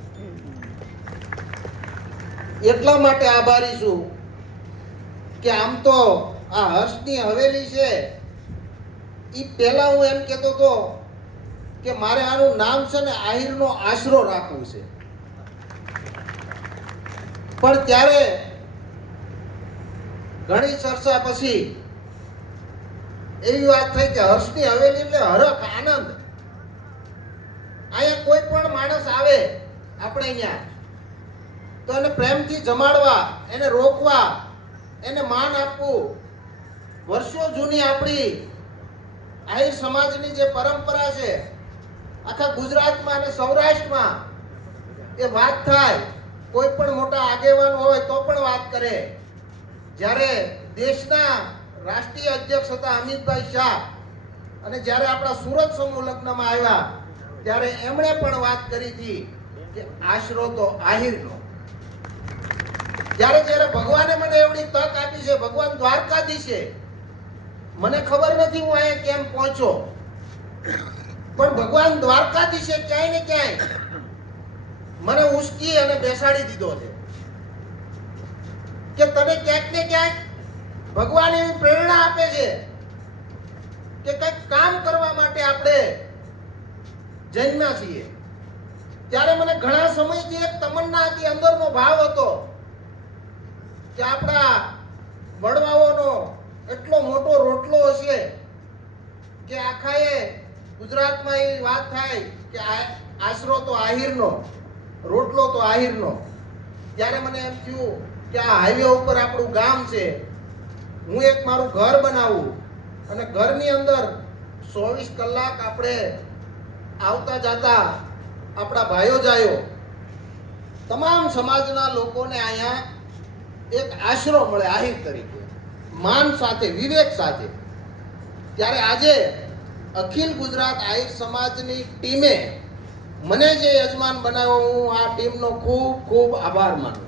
એટલા માટે આભારી છું કે આમ તો આ હર્ષની હવેલી છે એ પહેલા હું એમ કહેતો હતો કે મારે આનું નામ છે ને આહિરનો આશરો રાખવું છે, પણ ત્યારે ઘણી ચર્ચા પછી એવી વાત થઈ કે હર્ષની હવેલી એટલે હરખ, આનંદ. અહીંયા કોઈ પણ માણસ આવે આપણે અહીંયા તો એને પ્રેમથી જમાડવા, એને રોકવા, એને માન આપવું. વર્ષો જૂની આપણી આહિર સમાજની જે પરંપરા છે આખા ગુજરાતમાં અને સૌરાષ્ટ્રમાં એ વાત થાય, કોઈ પણ મોટા આગેવાન હોય તો પણ વાત કરે. જ્યારે દેશના રાષ્ટ્રીય અધ્યક્ષ હતા અમિતભાઈ શાહ અને જ્યારે આપણા સુરત સમૂહ લગ્નમાં આવ્યા ત્યારે એમણે પણ વાત કરી હતી કે આશરો તો આહિરનો. જ્યારે ભગવાને મને એવડી તક આપી છે, ભગવાન દ્વારકાધીશે, મને ખબર નથી હું અહીંયા કેમ પહોંચ્યો, પણ ભગવાન દ્વારકાધીશે ક્યાંય ને ક્યાંય મને ઉશ્કી અને બેસાડી દીધો છે કે તને ક્યાંક ને ક્યાંક ભગવાન એવી પ્રેરણા આપે છે કે કંઈક કામ કરવા માટે આપણે જન્મ્યા છીએ. ત્યારે મને ઘણા સમયથી એક તમન્ના હતી, અંદરનો ભાવ હતો કે આપણા વડવાઓનો એટલો મોટો રોટલો હશે કે આખાએ ગુજરાતમાં એ વાત થાય કે આશરો તો આહિરનો, રોટલો તો આહિરનો. ત્યારે મને એમ થયું કે આ હાઈવે ઉપર આપણું ગામ છે, હું એક મારું ઘર બનાવું અને ઘરની અંદર 24 કલાક આપણે આવતા જતા આપણા ભાઈઓ જાયો તમામ સમાજના લોકોને અહીંયા એક આશરો મળે આહિર તરીકે, માન સાથે, વિવેક સાથે. ત્યારે આજે અખિલ ગુજરાત આહિર સમાજની ટીમે મને જે યજમાન બનાવ્યો, હું આ ટીમનો ખૂબ ખૂબ આભાર માનું.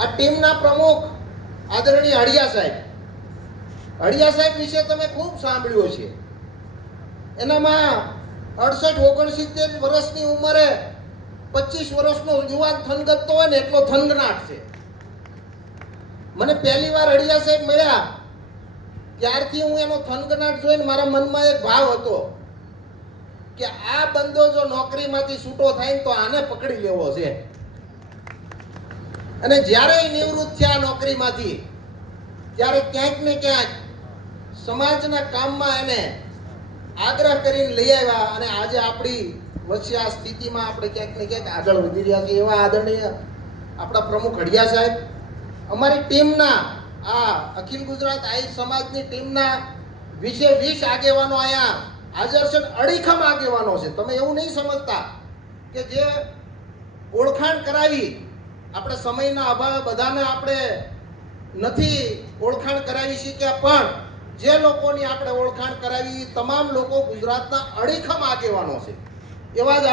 આ ટીમના પ્રમુખ આદરણીય હળિયા સાહેબ વિશે તમે ખૂબ સાંભળ્યું છે. એનામાં 68-69 વર્ષની ઉંમરે 25 વર્ષનો યુવાન થનગતતો હોય ને એટલો થનગનાટ છે. મને પહેલી વાર હળિયા સાહેબ મળ્યા ત્યારથી હું એનો થનગનાટ જોઈને મારા મનમાં એક ભાવ હતો કે આ બંદો જો નોકરીમાંથી છૂટો થાય ને તો આને પકડી લેવો છે. અને જ્યારે નિવૃત્ત થયા નોકરીમાંથી ત્યારે ક્યાંક ને ક્યાંક સમાજના કામમાં એને આગ્રહ કરીને લઈ આવ્યા અને આજે આપણી વચ્ચે આ સ્થિતિમાં આપણે ક્યાંક ને ક્યાંક આગળ વધી રહ્યા છીએ. એવા આદરણીય આપણા પ્રમુખ હળિયા સાહેબ, અમારી ટીમના આ અખિલ ગુજરાત આહિર સમાજની ટીમના 20 આગેવાનો અહીંયા હાજર છે. અડીખમ આગેવાનો છે. તમે એવું નહીં સમજતા કે જે ઓળખાણ કરાવી, આપણે સમયના અભાવે બધાને આપણે નથી ઓળખાણ કરાવી શક્યા, પણ જે લોકોની આપણે ઓળખાણ કરાવી તમામ લોકો ગુજરાતના અડીખમ આગેવાનો છે. એવા જ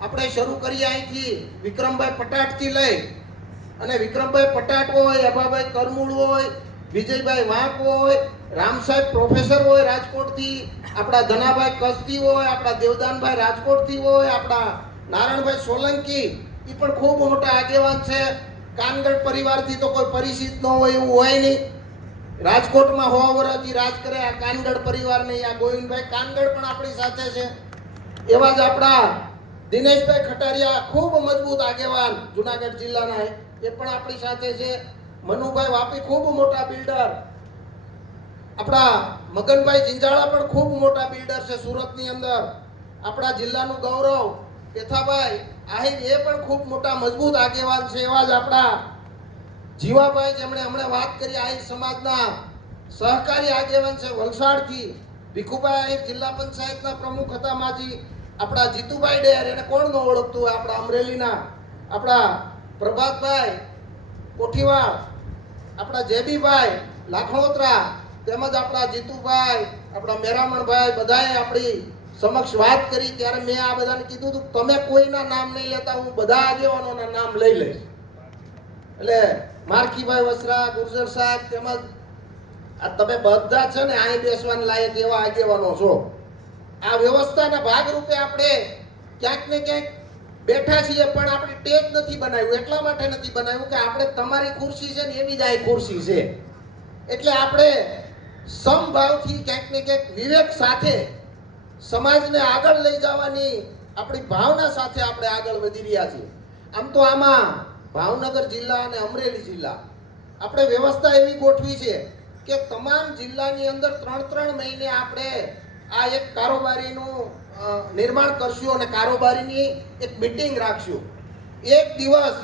આપણે શરૂ કરીએ અહીંથી વિક્રમભાઈ પટાટથી લઈ અને વિક્રમભાઈ પટાટ હોય, અભાભાઈ કરમૂળ હોય, વિજયભાઈ વાંક હોય, રામસાહેબ પ્રોફેસર હોય રાજકોટથી, આપણા ધનાભાઈ કસ્તી હોય, આપણા દેવદાનભાઈ રાજકોટથી હોય, આપણા નારાયણભાઈ સોલંકી એ પણ ખૂબ મોટા આગેવાન છે. કાનગડ પરિવારથી તો કોઈ પરિચિત ન હોય એવું હોય નહીં. રાજકોટમાં 100 વર્ષથી રાજ કરે આ કાનગડ પરિવાર નહીં. આ ગોવિંદભાઈ કાનગડ પણ આપણી સાથે છે. એવા જ આપણા દિનેશભાઈ ખટારિયા, ખૂબ મજબૂત આગેવાન જુનાગઢ જિલ્લાના, એ પણ આપણી સાથે છે. મનુભાઈ વાપી, ખૂબ મોટા બિલ્ડર. આપણા મગનભાઈ જિંજાળા પણ ખૂબ મોટા બિલ્ડર છે સુરતની અંદર. આપણા જિલ્લાનું ગૌરવ પેથાભાઈ આહિર, એ પણ ખૂબ મોટા મજબૂત આગેવાન છે. એવા જ આપણા જીવાભાઈ, જેમણે હમણાં વાત કરી, આહિર સમાજના સહકારી આગેવાન છે વલસાડથી. ભીખુભાઈ આહિર જિલ્લા પંચાયતના પ્રમુખ હતા માજી. આપણા જીતુભાઈ ડેર, એને કોણ ન ઓળખતું હોય, આપણા અમરેલીના. આપણા પ્રભાતભાઈ કોઠીવાડ, આપણા જેબીભાઈ લાખણોત્રા, તેમજ આપણા જીતુભાઈ, આપણા મેરામણભાઈ, બધાએ આપણી સમક્ષ વાત કરી. ત્યારે મેં આ બધાને કીધું હતું તમે કોઈના નામ નહીં લેતા, હું બધા આગેવાનોના નામ લઈ લઈશ. એટલે મારખીભાઈ વસરા, ગુર્જર સાહેબ, તેમજ આ તમે બધા છે ને અહીં બેસવાના લાયક એવા આગેવાનો છો. આ વ્યવસ્થાના ભાગરૂપે આપણે ક્યાંક ને ક્યાંક બેઠા છીએ, પણ આપણે ટેજ નથી બનાવ્યું. એટલા માટે નથી બનાવ્યું કે આપણે તમારી ખુરશી છે ને એની જ આ ખુરશી છે. એટલે આપણે સમભાવથી ક્યાંક ને ક્યાંક વિવેક સાથે સમાજને આગળ લઈ જવાની આપણી ભાવના સાથે આપણે આગળ વધી રહ્યા છીએ. આમ તો આમાં ભાવનગર જિલ્લા અને અમરેલી જિલ્લા આપણે વ્યવસ્થા એવી ગોઠવી છે કે તમામ જિલ્લાની અંદર 3 મહિને આપણે આ એક કારોબારીનું નિર્માણ કરશું અને કારોબારીની એક મીટિંગ રાખશું. એક દિવસ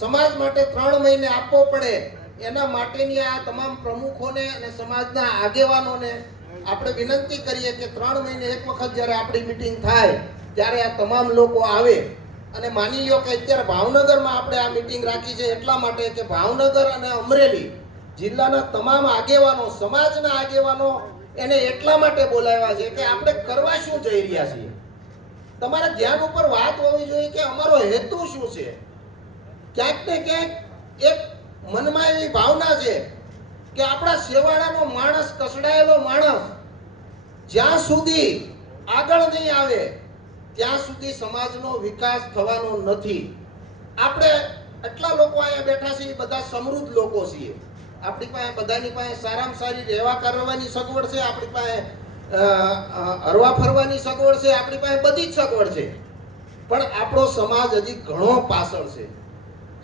સમાજ માટે 3 મહિને આપવો પડે એના માટેની આ તમામ પ્રમુખોને અને સમાજના આગેવાનોને આપણે વિનંતી કરીએ કે 3 મહિને એક વખત જ્યારે આપણી મીટિંગ થાય ત્યારે આ તમામ લોકો આવે. અને માની લ્યો કે અત્યારે ભાવનગરમાં આપણે આ મીટિંગ રાખી છે એટલા માટે કે ભાવનગર અને અમરેલી જિલ્લાના તમામ આગેવાનો, સમાજના આગેવાનો એને એટલા માટે બોલાવ્યા છે કે આપણે કરવા શું જઈ રહ્યા છીએ. તમારા ધ્યાન ઉપર વાત હોવી જોઈએ કે અમારો હેતુ શું છે. ક્યાંક ને ક્યાંક એક મનમાં એવી ભાવના છે કે આપણા સેવાળાનો માણસ, કસડાયેલો માણસ જ્યાં સુધી આગળ નહીં આવે ત્યાં સુધી સમાજનો વિકાસ થવાનો નથી. આપણે એટલા લોકો અહીંયા બેઠા છીએ, બધા સમૃદ્ધ લોકો છીએ. આપણી પાસે બધાની પાસે સારામાં સારી રહેવા કરવાની સગવડ છે, આપણી પાસે હરવા ફરવાની સગવડ છે, આપણી પાસે બધી જ સગવડ છે. પણ આપણો સમાજ હજી ઘણો પાછળ છે.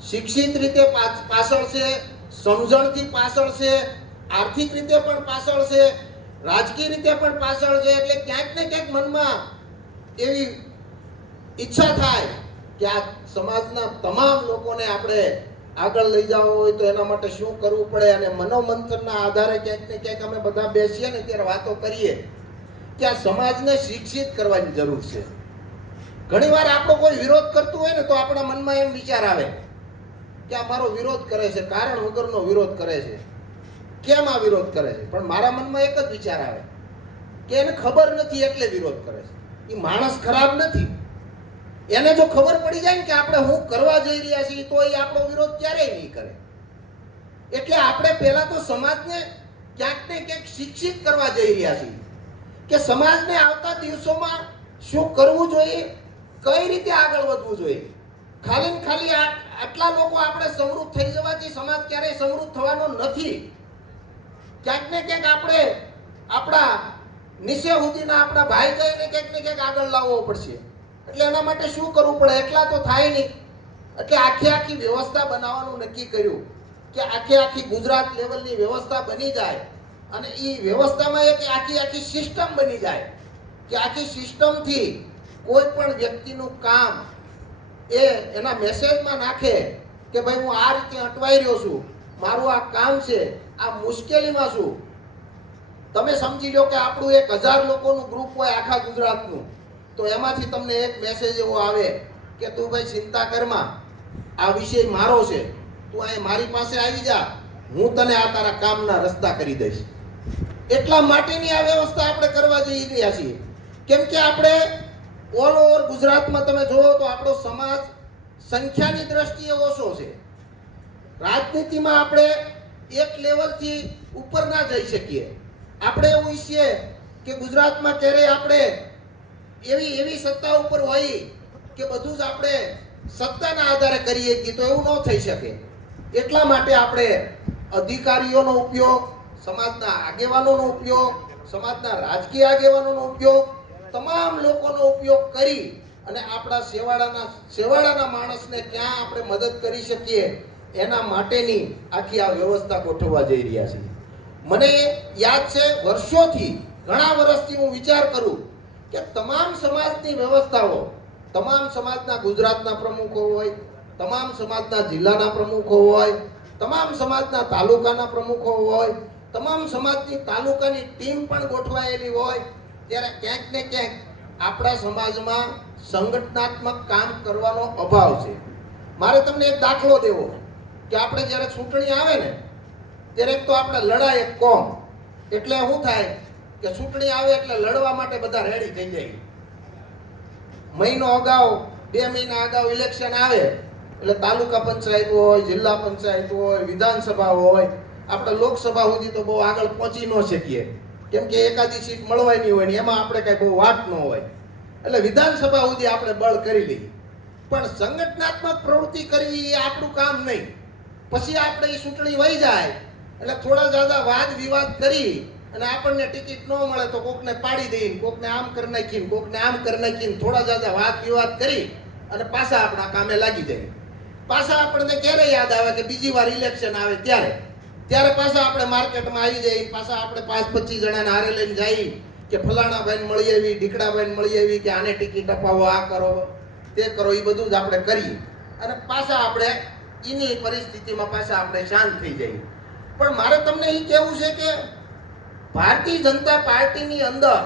શિક્ષિત રીતે પાછળ છે, સમજણથી પાછળ છે, આર્થિક રીતે પણ પાછળ છે, રાજકીય રીતે પણ પાછળ છે. એટલે ક્યાંક ને ક્યાંક મનમાં એવી ઈચ્છા થાય કે આ સમાજના તમામ લોકોને આપણે આગળ લઈ જવો હોય તો એના માટે શું કરવું પડે. અને મનોમંથનના આધારે ક્યાંક ને ક્યાંક અમે બધા બેસીએ ને ત્યારે વાતો કરીએ કે આ સમાજને શિક્ષિત કરવાની જરૂર છે. ઘણીવાર આપણો કોઈ વિરોધ કરતું હોય ને તો આપણા મનમાં એમ વિચાર આવે કે આ મારો વિરોધ કરે છે, કારણ વગરનો વિરોધ કરે છે, કેમ આ વિરોધ કરે છે? પણ મારા મનમાં એક જ વિચાર આવે કે એને ખબર નથી એટલે વિરોધ કરે છે. એ માણસ ખરાબ નથી, એને જો ખબર પડી જાય ને કે આપણે શું કરવા જઈ રહ્યા છીએ તો એ આપણો વિરોધ ક્યારેય નહીં કરે. એટલે આપણે પહેલા તો સમાજને ક્યાંક ને ક્યાંક શિક્ષિત કરવા જઈ રહ્યા છીએ કે સમાજને આવતા દિવસોમાં શું કરવું જોઈએ, કઈ રીતે આગળ વધવું જોઈએ. ખાલી ને ખાલી આટલા લોકો આપણે સમૃદ્ધ થઈ જવાથી સમાજ ક્યારેય સમૃદ્ધ થવાનો નથી. ક્યાંક ને ક્યાંક આપણે આપણા નીચે સુધીના આપણા ભાઈ જઈને ક્યાંક ને ક્યાંક આગળ લાવવો પડશે. એટલે એના માટે શું કરવું પડે? એકલા તો થાય નહીં. એટલે આખી વ્યવસ્થા બનાવવાનું નક્કી કર્યું કે આખી ગુજરાત લેવલની વ્યવસ્થા બની જાય અને એ વ્યવસ્થામાં એક આખી સિસ્ટમ બની જાય કે આખી સિસ્ટમથી કોઈ પણ વ્યક્તિનું કામ એ એના મેસેજમાં નાખે કે ભાઈ હું આ રીતે અટવાઈ રહ્યો છું, મારું આ કામ છે, આ મુશ્કેલીમાં છું. તમે સમજી લો કે આપણું 1000 લોકોનું ગ્રુપ હોય આખા ગુજરાતનું, તો એમાંથી તમને એક મેસેજ એવો આવે કે તું ભાઈ ચિંતા કરમાં, આ વિષય મારો છે, તું અહીં મારી પાસે આવી જા, હું તને આ તારા કામના રસ્તા કરી દઈશ. એટલા માટેની આ વ્યવસ્થા આપણે કરવા જઈ રહ્યા છીએ. કેમ કે આપણે ઓલ ઓવર ગુજરાતમાં તમે જુઓ તો આપણો સમાજ સંખ્યાની દ્રષ્ટિએ ઓછો છે. રાજનીતિમાં આપણે એક લેવલથી ઉપર ના જઈ શકીએ. આપણે એવું ઈચ્છીએ કે ગુજરાતમાં ક્યારેય આપણે એવી સત્તા ઉપર હોય કે બધું જ આપણે સત્તાના આધારે કરીએ કે તો એવું ન થઈ શકે. એટલા માટે આપણે અધિકારીઓનો ઉપયોગ, સમાજના આગેવાનોનો ઉપયોગ, સમાજના રાજકીય આગેવાનોનો ઉપયોગ, તમામ લોકોનો ઉપયોગ કરી અને આપણા સેવાડાના માણસને ક્યાં આપણે મદદ કરી શકીએ એના માટેની આખી આ વ્યવસ્થા ગોઠવવા જઈ રહ્યા છીએ. મને યાદ છે વર્ષોથી, ઘણા વર્ષથી હું વિચાર કરું કે તમામ સમાજની વ્યવસ્થાઓ, તમામ સમાજના ગુજરાતના પ્રમુખો હોય, તમામ સમાજના જિલ્લાના પ્રમુખો હોય, તમામ સમાજના તાલુકાના પ્રમુખો હોય, તમામ સમાજની તાલુકાની ટીમ પણ ગોઠવાયેલી હોય, ત્યારે ક્યાંક ને ક્યાંક આપણા સમાજમાં સંગઠનાત્મક કામ કરવાનો અભાવ છે. મારે તમને એક દાખલો દેવો કે આપણે જ્યારે ચૂંટણી આવે ને ત્યારે એક તો આપણે લડાય એક કોમ. એટલે શું થાય કે ચૂંટણી આવે એટલે લડવા માટે બધા રેડી થઈ જાય. મહિનો અગાઉ, 2 મહિના અગાઉ ઇલેક્શન આવે એટલે તાલુકા પંચાયત હોય, જિલ્લા પંચાયત હોય, વિધાનસભા હોય, આપણે લોકસભા સુધી તો બહુ આગળ પહોંચી ન શકીએ કેમ કે એકાદી સીટ મળવાની હોય ને એમાં આપણે કઈ બહુ વાત ન હોય. એટલે વિધાનસભા સુધી આપણે બળ કરી લઈએ, પણ સંગઠનાત્મક પ્રવૃત્તિ કરવી એ આપણું કામ નહીં. પછી આપણે એ ચૂંટણી વહી જાય એટલે થોડા જ્યાદા વાદ વિવાદ કરી અને આપણને ટિકિટ ન મળે તો કોકને પાડી દઈને, કોકને આમ કરી નાખીને, કોકને આમ કરી નાખીને થોડા જ્યાદા વાદ વિવાદ કરી અને પાછા આપણા કામે લાગી જાય. પાછા આપણને ક્યારે યાદ આવે કે બીજી વાર ઇલેક્શન આવે ત્યારે પાછા આપણે માર્કેટમાં આવી જઈએ, પાછા આપણે 5-25 જણાને હારે લઈને જઈએ કે ફલાણા ભાઈને મળી આવી, ઢીકડા ભાઈને મળી આવી કે આને ટિકિટ અપાવો, આ કરો તે કરો, એ બધું જ આપણે કરીએ અને પાછા આપણે એની પરિસ્થિતિમાં પાછા આપણે શાંત થઈ જઈએ. પણ મારે તમને એ કહેવું છે કે ભારતીય જનતા પાર્ટીની અંદર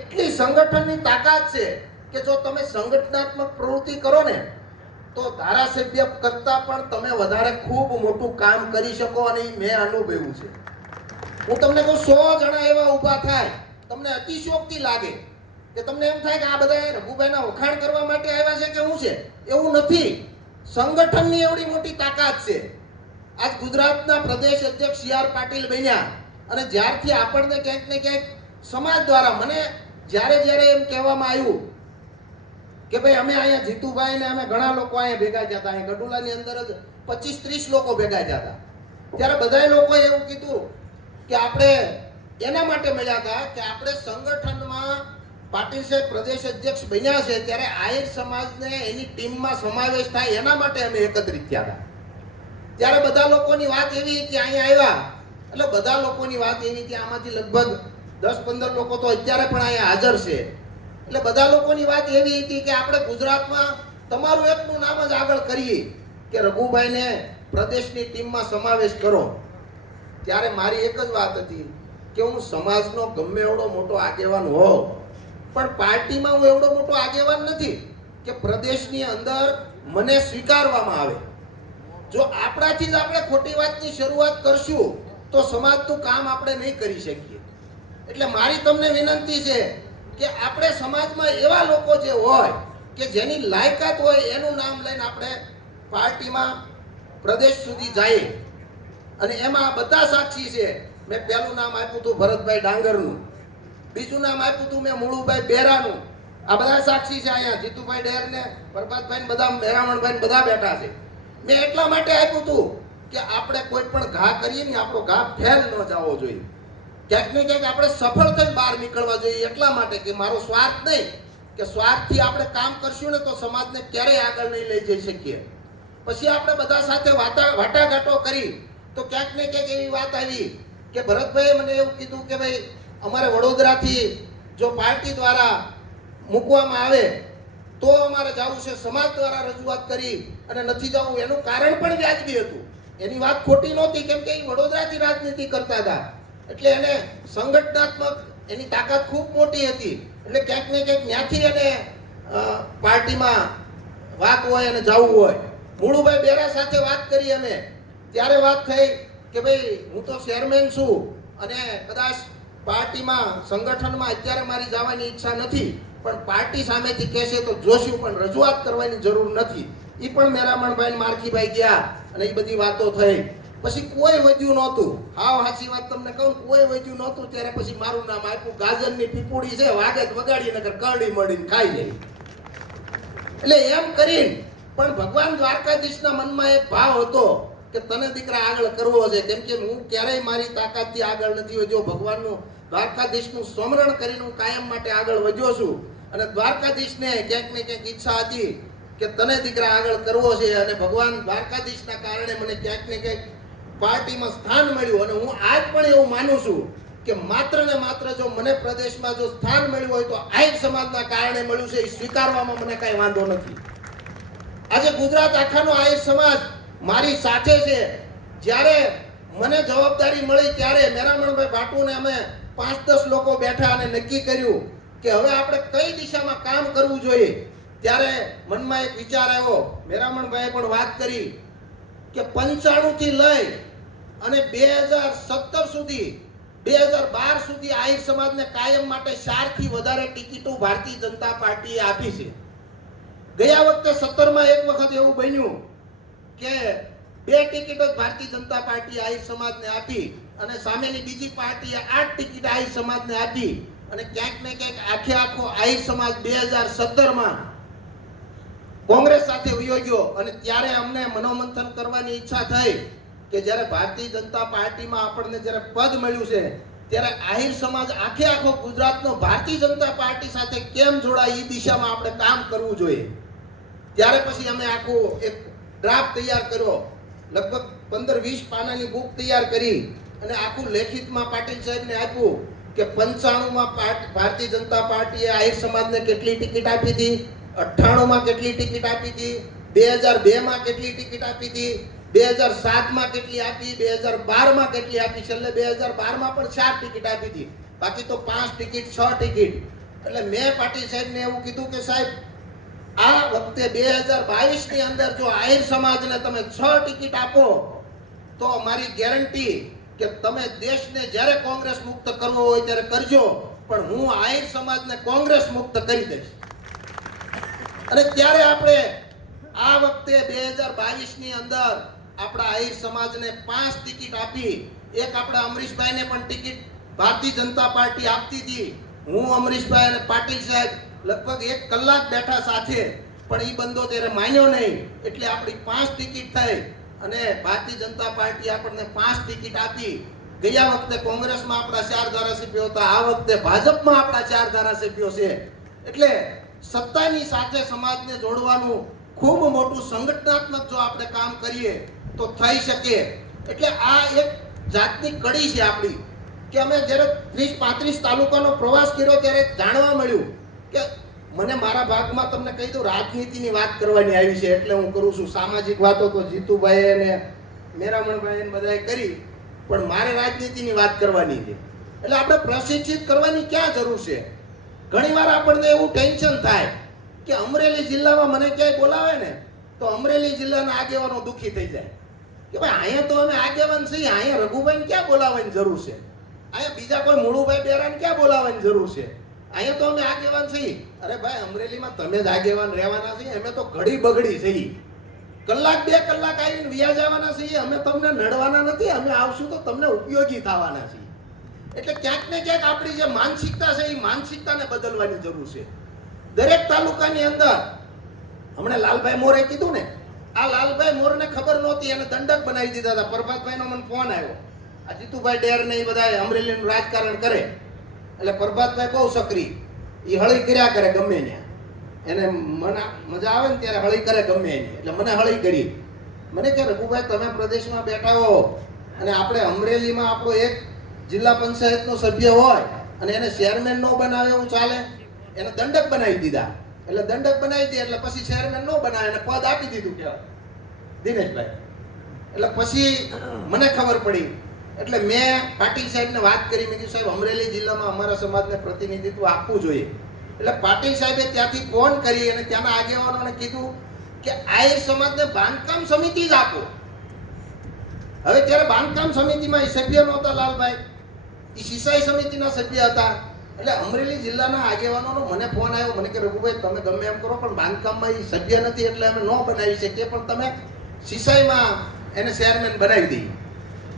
એટલી સંગઠનની તાકાત છે કે જો તમે સંગઠનાત્મક પ્રવૃત્તિ કરો ને તો ધારાસભ્ય કરતા પણ તમે વધારે ખૂબ મોટું કામ કરી શકો અને એ મેં અનુભવ્યું છે. હું તમને કહું 100 જણા એવા ઊભા થાય, તમને અતિશયોક્તિ લાગે કે તમને એમ થાય કે આ બધા રઘુભાઈના વખાણ કરવા માટે આવ્યા છે કે શું છે. એવું નથી. સંગઠનની એવડી મોટી તાકાત છે. આજ ગુજરાતના પ્રદેશ અધ્યક્ષ CR પાટીલ બન્યા અને જ્યારથી આપણને ક્યાંક ને ક્યાંક સમાજ દ્વારા મને જ્યારે એમ કહેવામાં આવ્યું કે ભાઈ અમે અહીંયા જીતુભાઈ ને અમે ઘણા લોકો અહીંયા ભેગા થયા હતા, અહીં ગઢુલાની અંદર જ 25-30 લોકો ભેગા થયા હતા, ત્યારે બધા લોકોએ એવું કીધું કે આપણે એના માટે મળ્યા હતા કે આપણે સંગઠનમાં પાટીલ સાહેબ પ્રદેશ અધ્યક્ષ બન્યા છે ત્યારે આહિર સમાજને એની ટીમમાં સમાવેશ થાય એના માટે અમે એકત્રિત થયા હતા. ત્યારે બધા લોકોની વાત એવી હતી, અહીંયા આવ્યા એટલે બધા લોકોની વાત એવી હતી, આમાંથી લગભગ 10-15 લોકો તો અત્યારે પણ અહીંયા હાજર છે. એટલે બધા લોકોની વાત એવી હતી કે આપણે ગુજરાતમાં તમારું એકનું નામ જ આગળ કરીએ કે રઘુભાઈને પ્રદેશની ટીમમાં સમાવેશ કરો. ત્યારે મારી એક જ વાત હતી કે હું સમાજનો ગમે એવડો મોટો આગેવાન હોઉં પણ પાર્ટીમાં હું એવડો મોટો આગેવાન નથી કે પ્રદેશની અંદર મને સ્વીકારવામાં આવે. જો આપણાથી જ આપણે ખોટી વાતની શરૂઆત કરશું તો સમાજનું કામ આપણે નહીં કરી શકીએ. એટલે મારી તમને વિનંતી છે કે આપણે સમાજમાં એવા લોકો જે હોય કે જેની લાયકાત હોય એનું નામ લઈને આપણે પાર્ટીમાં પ્રદેશ સુધી જઈએ. અને એમાં બધા સાક્ષી છે. મેં પહેલું નામ આપ્યું હતું ભરતભાઈ ડાંગરનું, બીજું નામ આપ્યું હતું મેં મુળુભાઈ બેરાનું. આ બધા સાક્ષી છે. અહીંયા જીતુભાઈ ડેર ને પ્રભાતભાઈ બધા મેરામણભાઈ બધા બેઠા છે. મેં એટલા માટે આપ્યું હતું કે આપણે કોઈ પણ ઘા કરીએ ને આપણો ઘા ફેલ ન જવો જોઈએ. ક્યાંક ને ક્યાંક આપણે સફળ થઈને બહાર નીકળવા જોઈએ. એટલા માટે કે મારો સ્વાર્થ નહીં, કે સ્વાર્થથી આપણે કામ કરશું ને તો સમાજને ક્યારેય આગળ નહીં લઈ જઈ શકીએ. પછી આપણે બધા સાથે વાટાઘાટો કરી તો ક્યાંક ને ક્યાંક એવી વાત આવી કે ભરતભાઈએ મને એવું કીધું કે ભાઈ અમારે વડોદરાથી જો પાર્ટી દ્વારા મૂકવામાં આવે તો અમારે જવું છે. સમાજ દ્વારા રજૂઆત કરી અને નથી જવું એનું કારણ પણ વ્યાજબી હતું. એની વાત ખોટી નહોતી, કેમ કે એ વડોદરાથી રાજનીતિ કરતા હતા એટલે એને સંગઠનાત્મક એની તાકાત ખૂબ મોટી હતી. એટલે ક્યાંક ને ક્યાંક ત્યાંથી એને પાર્ટીમાં વાત હોય અને જવું હોય. મુળુભાઈ બેરા સાથે વાત કરી અમે, ત્યારે વાત થઈ કે ભાઈ હું તો ચેરમેન છું અને કદાચ પાર્ટીમાં સંગઠનમાં અત્યારે મારી જવાની ઈચ્છા નથી, પણ પાર્ટી સામેથી કહેશે તો જોશું, પણ રજૂઆત કરવાની જરૂર નથી. એ પણ મેરામણભાઈ મારખીભાઈ ગયા અને એ બધી વાતો થઈ. પછી કોઈ વધ્યું નહોતું. હાવ સાચી વાત તમને કહું, કોઈ વધ્યું નહોતું. ત્યારે પછી મારું નામ આપ્યું. ગાજરની પીપુડી છે, વાગે વગાડી નગર કરડી મળીને ખાઈ જાય. એટલે એમ કરીને પણ ભગવાન દ્વારકાધીશના મનમાં એક ભાવ હતો કે તને દીકરા આગળ કરવો છે. કેમ કે હું ક્યારેય મારી તાકાતથી આગળ નથી વધ્યો. ભગવાનનું દ્વારકાધીશનું સ્મરણ કરીને હું કાયમ માટે આગળ વધ્યો છું. અને દ્વારકાધીશને ક્યાંક ને ક્યાંક ઈચ્છા હતી કે તને દીકરા આગળ કરવો છે. અને ભગવાન દ્વારકાધીશના કારણે મને ક્યાંક ને ક્યાંક પાર્ટીમાં સ્થાન મળ્યું. અને હું આજ પણ એવું માનું છું કે માત્ર ને માત્ર જો મને પ્રદેશમાં જો સ્થાન મળ્યું હોય તો આહિર સમાજના કારણે મળ્યું છે. એ સ્વીકારવામાં મને કાંઈ વાંધો નથી. આજે ગુજરાત આખાનો આહિર સમાજ મારી સાથે છે. જ્યારે મને જવાબદારી મળી ત્યારે મેરામણભાઈ ભાટુને અમે 5-10 લોકો બેઠા અને નક્કી કર્યું કે હવે આપણે કઈ દિશામાં કામ કરવું જોઈએ. ત્યારે મનમાં એક વિચાર આવ્યો. મેરામણભાઈએ પણ વાત કરી કે 95 થી લઈ અને 2017 સુધી 2012 સુધી આહિર સમાજને કાયમ માટે 4 થી વધારે ટિકિટો ભારતીય જનતા પાર્ટીએ આપી છે. ગયા વખતે 17માં એક વખત એવું બન્યું કે 2 ટિકિટ જ ભારતીય જનતા પાર્ટી આહિર સમાજને આપી અને સામેની બીજી પાર્ટીએ 8 ટિકિટ આહિર સમાજને આપી. અને ક્યાંક ને ક્યાંક આખો આહિર સમાજ 2017માં કોંગ્રેસ સાથે વયો ગયો. અને ત્યારે અમને મનોમંથન કરવાની ઈચ્છા થઈ કે જ્યારે ભારતીય જનતા પાર્ટીમાં આપણને જ્યારે પદ મળ્યું છે ત્યારે આહિર સમાજ આખો ગુજરાતનો ભારતીય જનતા પાર્ટી સાથે કેમ જોડાય એ દિશામાં આપણે કામ કરવું જોઈએ. ત્યારે પછી અમે આખો એક ડ્રાફ્ટ તૈયાર કર્યો. લગભગ 15-20 પાનાની બુક તૈયાર કરી અને આખું લેખિતમાં પાટીલ સાહેબને આપ્યું કે 95માં ભારતીય જનતા પાર્ટીએ આહિર સમાજને કેટલી ટિકિટ આપી હતી, 98માં કેટલી ટિકિટ આપી હતી, 2002માં કેટલી ટિકિટ આપી હતી, 2007માં કેટલી આપી, 2012માં કેટલી આપી, છેલ્લે 2012માં પણ 4 ટિકિટ આપી હતી. બાકી તો 5 ટિકિટ 6 ટિકિટ. એટલે મેં પાટીલ સાહેબને એવું કીધું કે સાહેબ આ વખતે 2022ની અંદર જો આહિર સમાજને તમે 6 ટિકિટ આપો તો મારી ગેરંટી કે તમે દેશને જ્યારે કોંગ્રેસ મુક્ત કરવો હોય ત્યારે કરજો, પણ હું આહિર સમાજને કોંગ્રેસ મુક્ત કરી દઈશ. અને ત્યારે આપણે આ વખતે 2022ની અંદર આપણા આહિર સમાજને 5 ટિકિટ આપી. એક આપણા અમરીશભાઈને પણ ટિકિટ ભારતીય જનતા પાર્ટી આપતી હતી. હું અમરીશભાઈ અને પાટીલ સાહેબ લગભગ 1 કલાક બેઠા સાથે, પણ એ બંદો ત્યારે માન્યો નહીં. એટલે આપણી 5 ટિકિટ થઈ અને ભારતીય જનતા પાર્ટી આપણને 5 ટિકિટ આપી. ગયા વખતે કોંગ્રેસમાં આપણા 4 ધારાસભ્યો હતા, આ વખતે ભાજપમાં આપણા 4 ધારાસભ્યો છે. એટલે સત્તાની સાથે સમાજને જોડવાનું ખૂબ મોટું સંગઠનાત્મક જો આપણે કામ કરીએ તો થઈ શકે. એટલે આ એક જાતની કડી છે આપણી કે અમે જ્યારે 30-35 તાલુકાનો પ્રવાસ કર્યો ત્યારે જાણવા મળ્યું કે મને મારા ભાગમાં તમને કહી દઉં રાજનીતિની વાત કરવાની આવી છે એટલે હું કરું છું. સામાજિક વાતો તો જીતુભાઈ અને મેરામણભાઈ બધાએ કરી, પણ મારે રાજનીતિની વાત કરવાની છે. એટલે આપણે પ્રશિક્ષિત કરવાની ક્યાં જરૂર છે? ઘણીવાર આપણને એવું ટેન્શન થાય કે અમરેલી જિલ્લામાં મને ક્યાંય બોલાવે ને તો અમરેલી જિલ્લાના આગેવાનો દુઃખી થઈ જાય કે ભાઈ અહીંયા તો અમે આગેવાન છીએ, અહીંયા રઘુભાઈને ક્યાં બોલાવવાની જરૂર છે, અહીંયા બીજા કોઈ મુળુભાઈ બેરાને ક્યાં બોલાવવાની જરૂર છે, અહીંયા તો અમે આગેવાન છીએ. અરે ભાઈ, અમરેલીમાં તમે જ આગેવાન રહેવાના છીએ, અમે તો ઘડી બગડી છીએ, કલાક 2 કલાક આવીને વ્યા જવાના છીએ, અમે તમને નડવાના નથી, અમે આવશું તો તમને ઉપયોગી થવાના છીએ. એટલે ક્યાંક ને ક્યાંક આપણી જે માનસિકતા છે એ માનસિકતાને બદલવાની જરૂર છે. દરેક તાલુકાની અંદર હમણાં લાલભાઈ મોરે કીધું ને, આ લાલભાઈ મોરને ખબર નહોતી, એને દંડક બનાવી દીધા હતા. પ્રભાતભાઈનો મને ફોન આવ્યો, આ જીતુભાઈ ડેર ને એ બધા અમરેલીનું રાજકારણ કરે એટલે પ્રભાતભાઈ બહુ સક્રિય, એ હળી કર્યા કરે ગમે ત્યાં, એને મજા આવે ને ત્યારે હળી કરે ગમે એની. એટલે મને હળી કરી, મને કે રઘુભાઈ તમે પ્રદેશમાં બેઠા હો અને આપણે અમરેલીમાં આપણો એક જિલ્લા પંચાયતનો સભ્ય હોય અને એને ચેરમેન ન બનાવે એવું ચાલે? એને દંડક બનાવી દીધા. એટલે દંડક બનાવી દે એટલે પછી ચેરમેન ન બનાવે અને પદ આપી દીધું કે દિનેશભાઈ. એટલે પછી મને ખબર પડી, એટલે મેં પાટીલ સાહેબને વાત કરી, મેં કીધું સાહેબ અમરેલી જિલ્લામાં અમારા સમાજને પ્રતિનિધિત્વ આપવું જોઈએ. એટલે પાટીલ સાહેબે ત્યાંથી ફોન કરી અને ત્યાંના આગેવાનોને કીધું કે આહિર સમાજને બાંધકામ સમિતિ જ આપો. હવે ત્યારે બાંધકામ સમિતિમાં એ સભ્ય નહોતા લાલભાઈ, એ સિંચાઈ સમિતિના સભ્ય હતા. એટલે અમરેલી જિલ્લાના આગેવાનોનો મને ફોન આવ્યો, મને કે રઘુભાઈ તમે ગમે એમ કરો પણ બાંધકામમાં એ સભ્ય નથી એટલે અમે ન બનાવી શકીએ, પણ તમે સિંચાઈમાં એને ચેરમેન બનાવી દઈએ.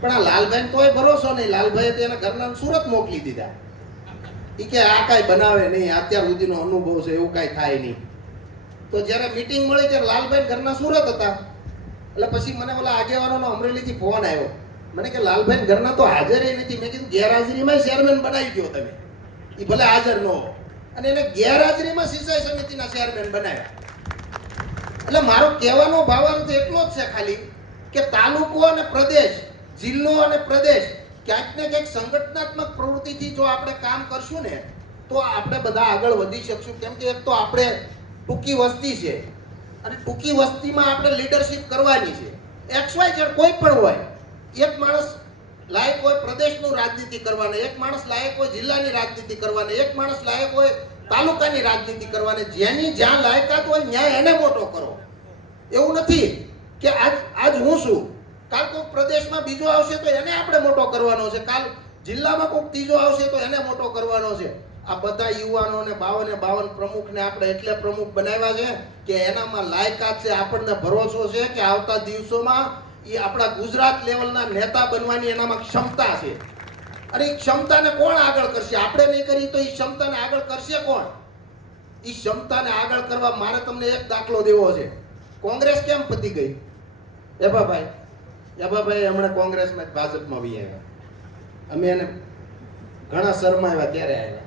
પણ આ લાલભાઈ તોય ભરોસો નહીં, લાલભાઈએ તો એના ઘરના સુરત મોકલી દીધા. એ કે આ કાંઈ બનાવે નહીં, અત્યાર સુધીનો અનુભવ છે, એવું કાંઈ થાય નહીં. તો જ્યારે મીટિંગ મળી ત્યારે લાલભાઈ ઘરના સુરત હતા. એટલે પછી મને ઓલા આગેવાનોનો અમરેલીથી ફોન આવ્યો, મને કે લાલભાઈ ઘરના તો હાજર નથી. મેં કીધું ગેરહાજરીમાં ચેરમેન બનાવી દો તમે, એ ભલે હાજર ન હોય, અને એને ગેરહાજરીમાં સિંચાઈ સમિતિના ચેરમેન બનાવ્યા. એટલે મારો કહેવાનો ભાવાર્થ એટલો જ છે ખાલી કે તાલુકો અને પ્રદેશ, જિલ્લો અને પ્રદેશ ક્યાંક ને ક્યાંક સંગઠનાત્મક પ્રવૃત્તિથી જો આપણે કામ કરશું ને તો આપણે બધા આગળ વધી શકશું. કેમ કે એક તો આપણે ટૂંકી વસ્તી છે અને ટૂંકી વસ્તીમાં આપણે લીડરશિપ કરવાની છે. XYZ કોઈ પણ હોય, એક માણસ લાયક હોય પ્રદેશનું રાજનીતિ કરવાની, એક માણસ લાયક હોય જિલ્લાની રાજનીતિ કરવાની, એક માણસ લાયક હોય તાલુકાની રાજનીતિ કરવાની. જેની જ્યાં લાયકાત હોય ત્યાં એને મોટો કરો. એવું નથી કે આજ હું છું, કાલ કોઈક પ્રદેશમાં બીજો આવશે તો એને આપણે મોટો કરવાનો છે, કાલ જિલ્લામાં કોઈક ત્રીજો આવશે તો એને મોટો કરવાનો છે. આ બધા યુવાનોને 52 પ્રમુખને આપણે એટલે પ્રમુખ બનાવ્યા છે કે એનામાં લાયકાત છે, આપણને ભરોસો છે કે આવતા દિવસોમાં એ આપણા ગુજરાત લેવલના નેતા બનવાની એનામાં ક્ષમતા છે. અને એ ક્ષમતાને કોણ આગળ કરશે? આપણે નહીં કરી તો એ ક્ષમતાને આગળ કરશે કોણ? એ ક્ષમતાને આગળ કરવા મારે તમને એક દાખલો દેવો છે. કોંગ્રેસ કેમ પતી ગઈ? યાભાભાઈ હમણાં કોંગ્રેસમાં ભાજપમાં બી આવ્યા, અમે એને ઘણા શરમાવ્યા ત્યારે આવ્યા.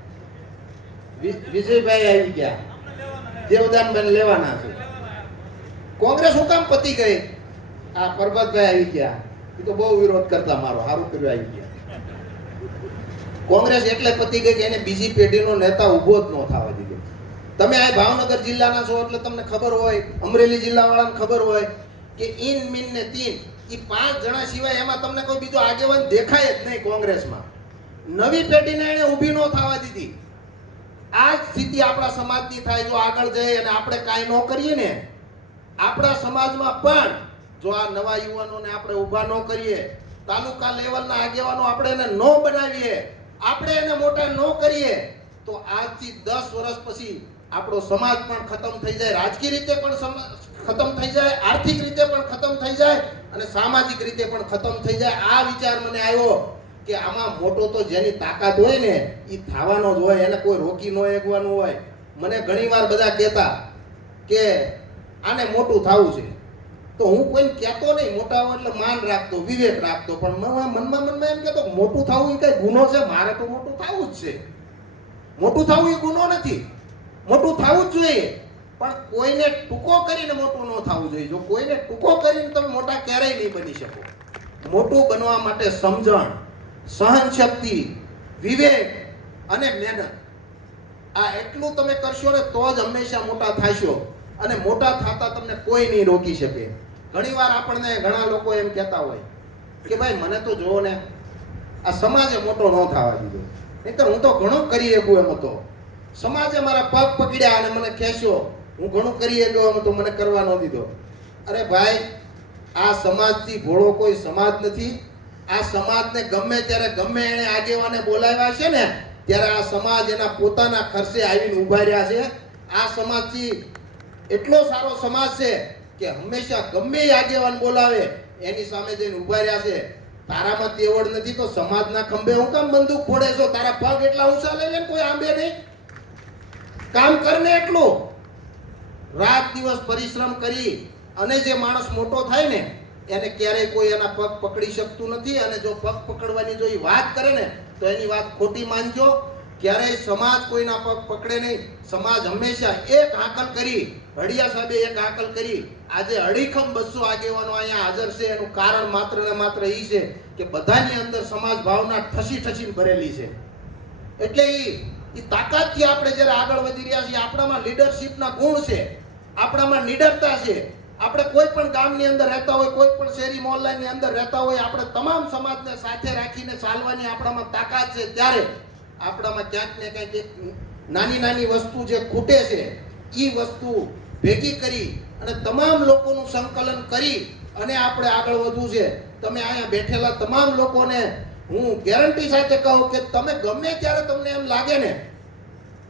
વિજયભાઈ આવી ગયા, દેવદાનભાઈ લેવાના છે. કોંગ્રેસ હું કામ પતી ગઈ? આ પરબતભાઈ આવી ગયા, એ તો બહુ વિરોધ કરતા, મારો સારું કર્યું આવી ગયા. કોંગ્રેસ એટલે પતી ગઈ કે એને બીજી પેઢીનો નેતા ઊભો જ ન થવા દીધો. તમે આ ભાવનગર જિલ્લાના છો એટલે તમને ખબર હોય, અમરેલી જિલ્લાવાળાને ખબર હોય કે ઇન મીન ને તીન એ 5 જણા સિવાય એમાં તમને કોઈ બીજો આગેવાન દેખાય જ નહીં કોંગ્રેસમાં. નવી પેઢીને એને ઊભી ન થવા દીધી. આ સ્થિતિ આપણા સમાજની થાય જો આગળ જઈએ અને આપણે કાંઈ ન કરીએ ને. આપણા સમાજમાં પણ જો આ નવા યુવાનોને આપણે ઊભા ન કરીએ, તાલુકા લેવલના આગેવાનો આપણે એને ન બનાવીએ, આપણે એને મોટા ન કરીએ તો આજથી 10 વર્ષ પછી આપણો સમાજ પણ ખતમ થઈ જાય, રાજકીય રીતે પણ ખતમ થઈ જાય, આર્થિક રીતે પણ ખતમ થઈ જાય અને સામાજિક રીતે પણ ખતમ થઈ જાય. આ વિચાર મને આવ્યો કે આમાં મોટો તો જેની તાકાત હોય ને એ થવાનો જ હોય, એને કોઈ રોકી ન શકવાનું હોય. મને ઘણીવાર બધા કહેતા કે આને મોટું થવું છે, તો હું કોઈને કહેતો નહીં, મોટા હોય એટલે માન રાખતો, વિવેક રાખતો, પણ મનમાં એમ કહેતો મોટું થવું એ કઈ ગુનો છે? મારે તો મોટું થવું જ છે. મોટું થવું એ ગુનો નથી, મોટું થવું જ જોઈએ, પણ કોઈને ટૂંકો કરીને મોટું ન થવું જોઈએ. જો કોઈને ટૂંકો કરીને તમે મોટા ક્યારેય નહીં બની શકો. મોટું બનવા માટે સમજણ, સહનશક્તિ, વિવેક અને મહેનત, આ એટલું તમે કરશો ને તો જ હંમેશા મોટા થશો અને મોટા થતા તમને કોઈ નહીં રોકી શકે. ઘણીવાર આપણને ઘણા લોકો એમ કહેતા હોય કે ભાઈ મને તો જોવો ને આ સમાજે મોટો ન થવા દીધો, નહીંતર હું તો ઘણો કરી શકું એમ હતો. સમાજે મારા પગ પકડ્યા અને મને ખેંચ્યો. હું ઘણું કરી ગયો તો મને કરવા ન દીધો. અરે ભાઈ, આ સમાજથી ભોળો કોઈ સમાજ નથી. આ સમાજને ગમે ત્યારે ગમે એને આગેવાને બોલાવ્યા છે ને ત્યારે આ સમાજ એના પોતાના ખર્ચે આવીને ઉભા રહ્યા છે. આ સમાજથી એટલો સારો સમાજ છે કે હંમેશા ગમે એ આગેવાન બોલાવે એની સામે જઈને ઉભા રહ્યા છે. તારામાં તેવડ નથી તો સમાજના ખંભે હું કામ બંદૂક ફોડે છો? તારા પગ એટલા ઊંચા લઈ લે ને કોઈ આંબે નહીં. કામ કરને એટલું. રાત દિવસ પરિશ્રમ કરી અને જે માણસ મોટો થાય ને એને ક્યારેય કોઈ એના પગ પકડી શકતું નથી. અને જો પગ પકડવાની જો એ વાત કરે ને તો એની વાત ખોટી માનજો. ક્યારેય સમાજ કોઈના પગ પકડે નહીં. સમાજ હંમેશા એક હાકલ કરી, હળિયા સાહેબે એક હાકલ કરી. આજે અડીખમ 200 આગેવાનો અહીંયા હાજર છે. એનું કારણ માત્ર ને માત્ર એ છે કે બધાની અંદર સમાજ ભાવના ઠસીને ભરેલી છે. એટલે એ તાકાતથી આપણે જ્યારે આગળ વધી રહ્યા છીએ, આપણામાં લીડરશિપના ગુણ છે, આપણામાં નિડરતા છે. આપણે કોઈ પણ ગામની અંદર રહેતા હોય, કોઈ પણ શહેરી મોહલ્લાની અંદર રહેતા હોય, આપણે તમામ સમાજને સાથે રાખીને ચાલવાની આપણામાં તાકાત છે. ત્યારે આપણામાં ક્યાંક ને ક્યાંક એક નાની વસ્તુ જે ખૂટે છે એ વસ્તુ ભેગી કરી અને તમામ લોકોનું સંકલન કરી અને આપણે આગળ વધવું છે. તમે અહીંયા બેઠેલા તમામ લોકોને હું ગેરંટી સાથે કહું કે તમે ગમે ત્યારે તમને એમ લાગે ને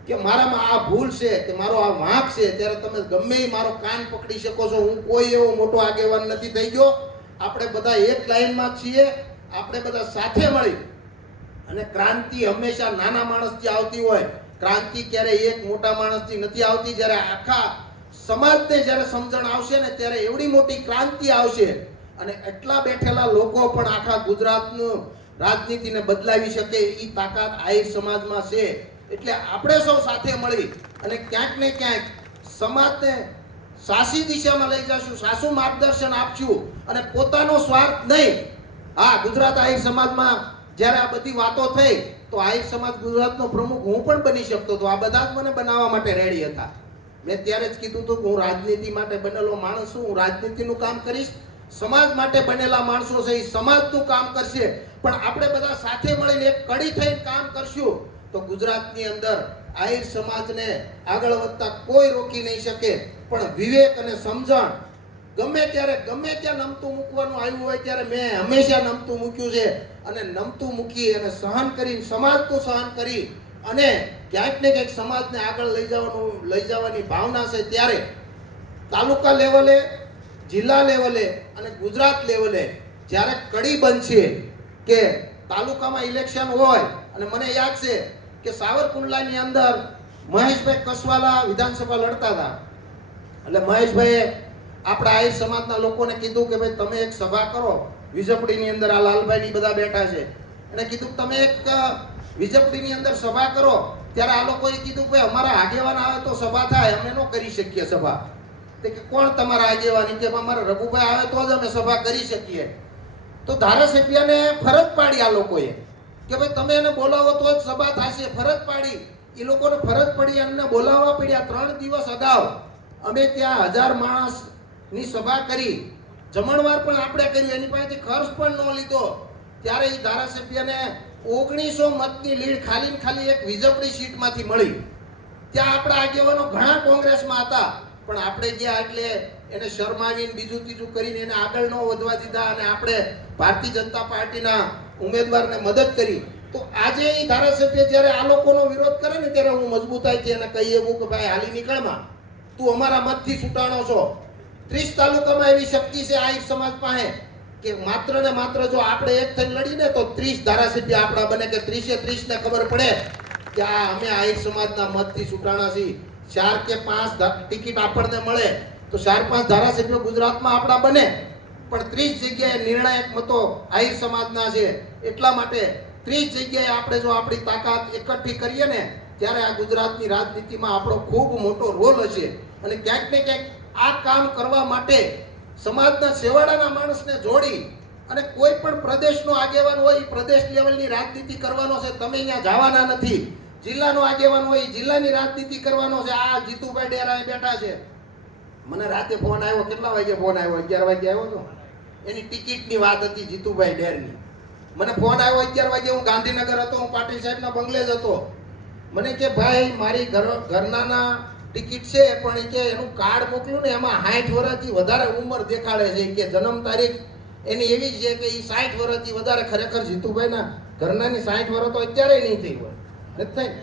કે મારામાં આ ભૂલ છે કે મારો આ વાંક છે, ત્યારે તમે ગમે એ મારો કાન પકડી શકો છો. હું કોઈ એવો મોટો આગેવાન નથી થઈ ગયો. આપણે બધા એક લાઈનમાં છીએ. આપણે બધા સાથે મળી અને ક્રાંતિ હંમેશા નાના માણસથી આવતી હોય. ક્રાંતિ ક્યારેય એક મોટા માણસથી નથી આવતી. જ્યારે આખા સમાજને જ્યારે સમજણ આવશે ને ત્યારે એવડી મોટી ક્રાંતિ આવશે. અને એટલા બેઠેલા લોકો પણ આખા ગુજરાતનું રાજનીતિને બદલાવી શકે એ તાકાત આહિર સમાજમાં છે. એટલે આપણે સૌ સાથે મળી અને ક્યાંક ને ક્યાંક સમાજને સાચી દિશામાં લઈ જશું, સાચું માર્ગદર્શન આપશું અને પોતાનો સ્વાર્થ નહીં. હા, ગુજરાત આહિર સમાજમાં જ્યારે આ બધી વાતો થઈ તો આહિર સમાજ ગુજરાતનો પ્રમુખ હું પણ બની શકતો હતો. આ બધા જ મને બનાવવા માટે રેડી હતા. મેં ત્યારે જ કીધું હતું કે હું રાજનીતિ માટે બનેલો માણસ છું, હું રાજનીતિનું કામ કરીશ. સમાજ માટે બનેલા માણસો છે એ સમાજનું કામ કરશે. પણ આપણે બધા સાથે મળીને એક કડી થઈને કામ કરશું તો ગુજરાતની અંદર આહિર સમાજને આગળ વધતા કોઈ રોકી નહીં શકે. પણ વિવેક અને સમજણ ગમે ત્યારે ગમે ત્યાં નમતું મૂકવાનું આવ્યું હોય ત્યારે મેં હંમેશા નમતું મૂક્યું છે. અને નમતું મૂકી અને સહન કરી, સમાજનું સહન કરી અને ક્યાંક ને ક્યાંક સમાજને આગળ લઈ જવાની ભાવના છે. ત્યારે તાલુકા લેવલે, જિલ્લા લેવલે અને ગુજરાત લેવલે જ્યારે કડી બનશે કે તાલુકામાં ઇલેક્શન હોય અને મને યાદ છે કે સાવરકુંડલાની અંદર મહેશભાઈ કસવાલા વિધાનસભા લડતા હતા. એટલે મહેશભાઈએ આપણા આહિર સમાજના લોકોને કીધું કે ભાઈ તમે એક સભા કરો વિજપડીની અંદર. આ લાલભાઈ બધા બેઠા છે. એને કીધું તમે એક વિજપડીની અંદર સભા કરો. ત્યારે આ લોકોએ કીધું કે અમારા આગેવાન આવે તો સભા થાય, અમે ન કરી શકીએ સભા. કે કોણ તમારા આગેવાની? કે અમારા રઘુભાઈ આવે તો જ અમે સભા કરી શકીએ. તો ધારાસભ્યને ફરજ પાડી આ લોકોએ કે ભાઈ તમે એને બોલાવો તો જ સભા થશે. ફરજ પાડી. એ લોકોને ફરજ પડી, એમને બોલાવવા પડ્યા. 3 દિવસ અગાઉ અમે ત્યાં 1000 માણસની સભા કરી. જમણવાર પણ આપણે કર્યું, એની પાસેથી ખર્ચ પણ ન લીધો. ત્યારે એ ધારાસભ્યને 1900 મતની લીડ ખાલી એક વિજપડી સીટમાંથી મળી. ત્યાં આપણા આગેવાનો ઘણા કોંગ્રેસમાં હતા પણ આપણે ગયા એટલે એને શરમાવીને બીજું ત્રીજું કરીને એને આગળ ન વધવા દીધા અને આપણે ભારતીય જનતા પાર્ટીના ઉમેદવારને મદદ કરી. તો આજે એ ધારાસભ્ય જ્યારે આ લોકોનો વિરોધ કરે ને ત્યારે હું મજબૂતાઈથી એને કહી શકું કે ભાઈ હાલી નીકળમાં, તું અમારા મતથી છૂટાણો છો. 30 તાલુકામાં એવી શક્તિ છે આહિર સમાજ પાસે કે માત્ર ને માત્ર જો આપણે એક થઈને લડીને તો 30 ધારાસભ્ય આપણા બને કે 30 ને ખબર પડે કે આ અમે આહિર સમાજના મતથી છૂટાણા છીએ. 4 કે 5 ટિકિટ આપણને મળે તો 4-5 ધારાસભ્યો ગુજરાતમાં આપણા બને. પણ 30 જગ્યાએ નિર્ણાયક મતો આહિર સમાજના છે. એટલા માટે 30 જગ્યાએ આપણે જો આપણી તાકાત એકઠી કરીએ ને ત્યારે આ ગુજરાતની રાજનીતિમાં આપણો ખૂબ મોટો રોલ હશે. અને ક્યાંક ને ક્યાંક આ કામ કરવા માટે સમાજના છેવાડાના માણસને જોડી અને કોઈ પણ પ્રદેશનો આગેવાન હોય પ્રદેશ લેવલની રાજનીતિ કરવાનો છે. તમે અહીંયા જવાના નથી. જિલ્લાનો આગેવાન હોય જિલ્લાની રાજનીતિ કરવાનો છે. આ જીતુભાઈ ડેરા બેઠા છે. મને રાતે ફોન આવ્યો. કેટલા વાગે ફોન આવ્યો? 11 વાગે આવ્યો હતો. એની ટિકિટની વાત હતી જીતુભાઈ ડેરની. મને ફોન આવ્યો 11 વાગે. હું ગાંધીનગર હતો, હું પાટીલ સાહેબના બંગલે જ હતો. મને કે ભાઈ મારી ઘરનાના ટિકિટ છે પણ ઈ કે એનું કાર્ડ મોકલ્યું ને એમાં 60 વર્ષથી વધારે ઉંમર દેખાડે છે. ઈ કે જન્મ તારીખ એની એવી જ છે કે ઈ 60 વર્ષથી વધારે. ખરેખર જીતુભાઈના ઘરનાની 60 વર્ષ તો અત્યારે નહીં થઈ હોય, નથી થઈ ને?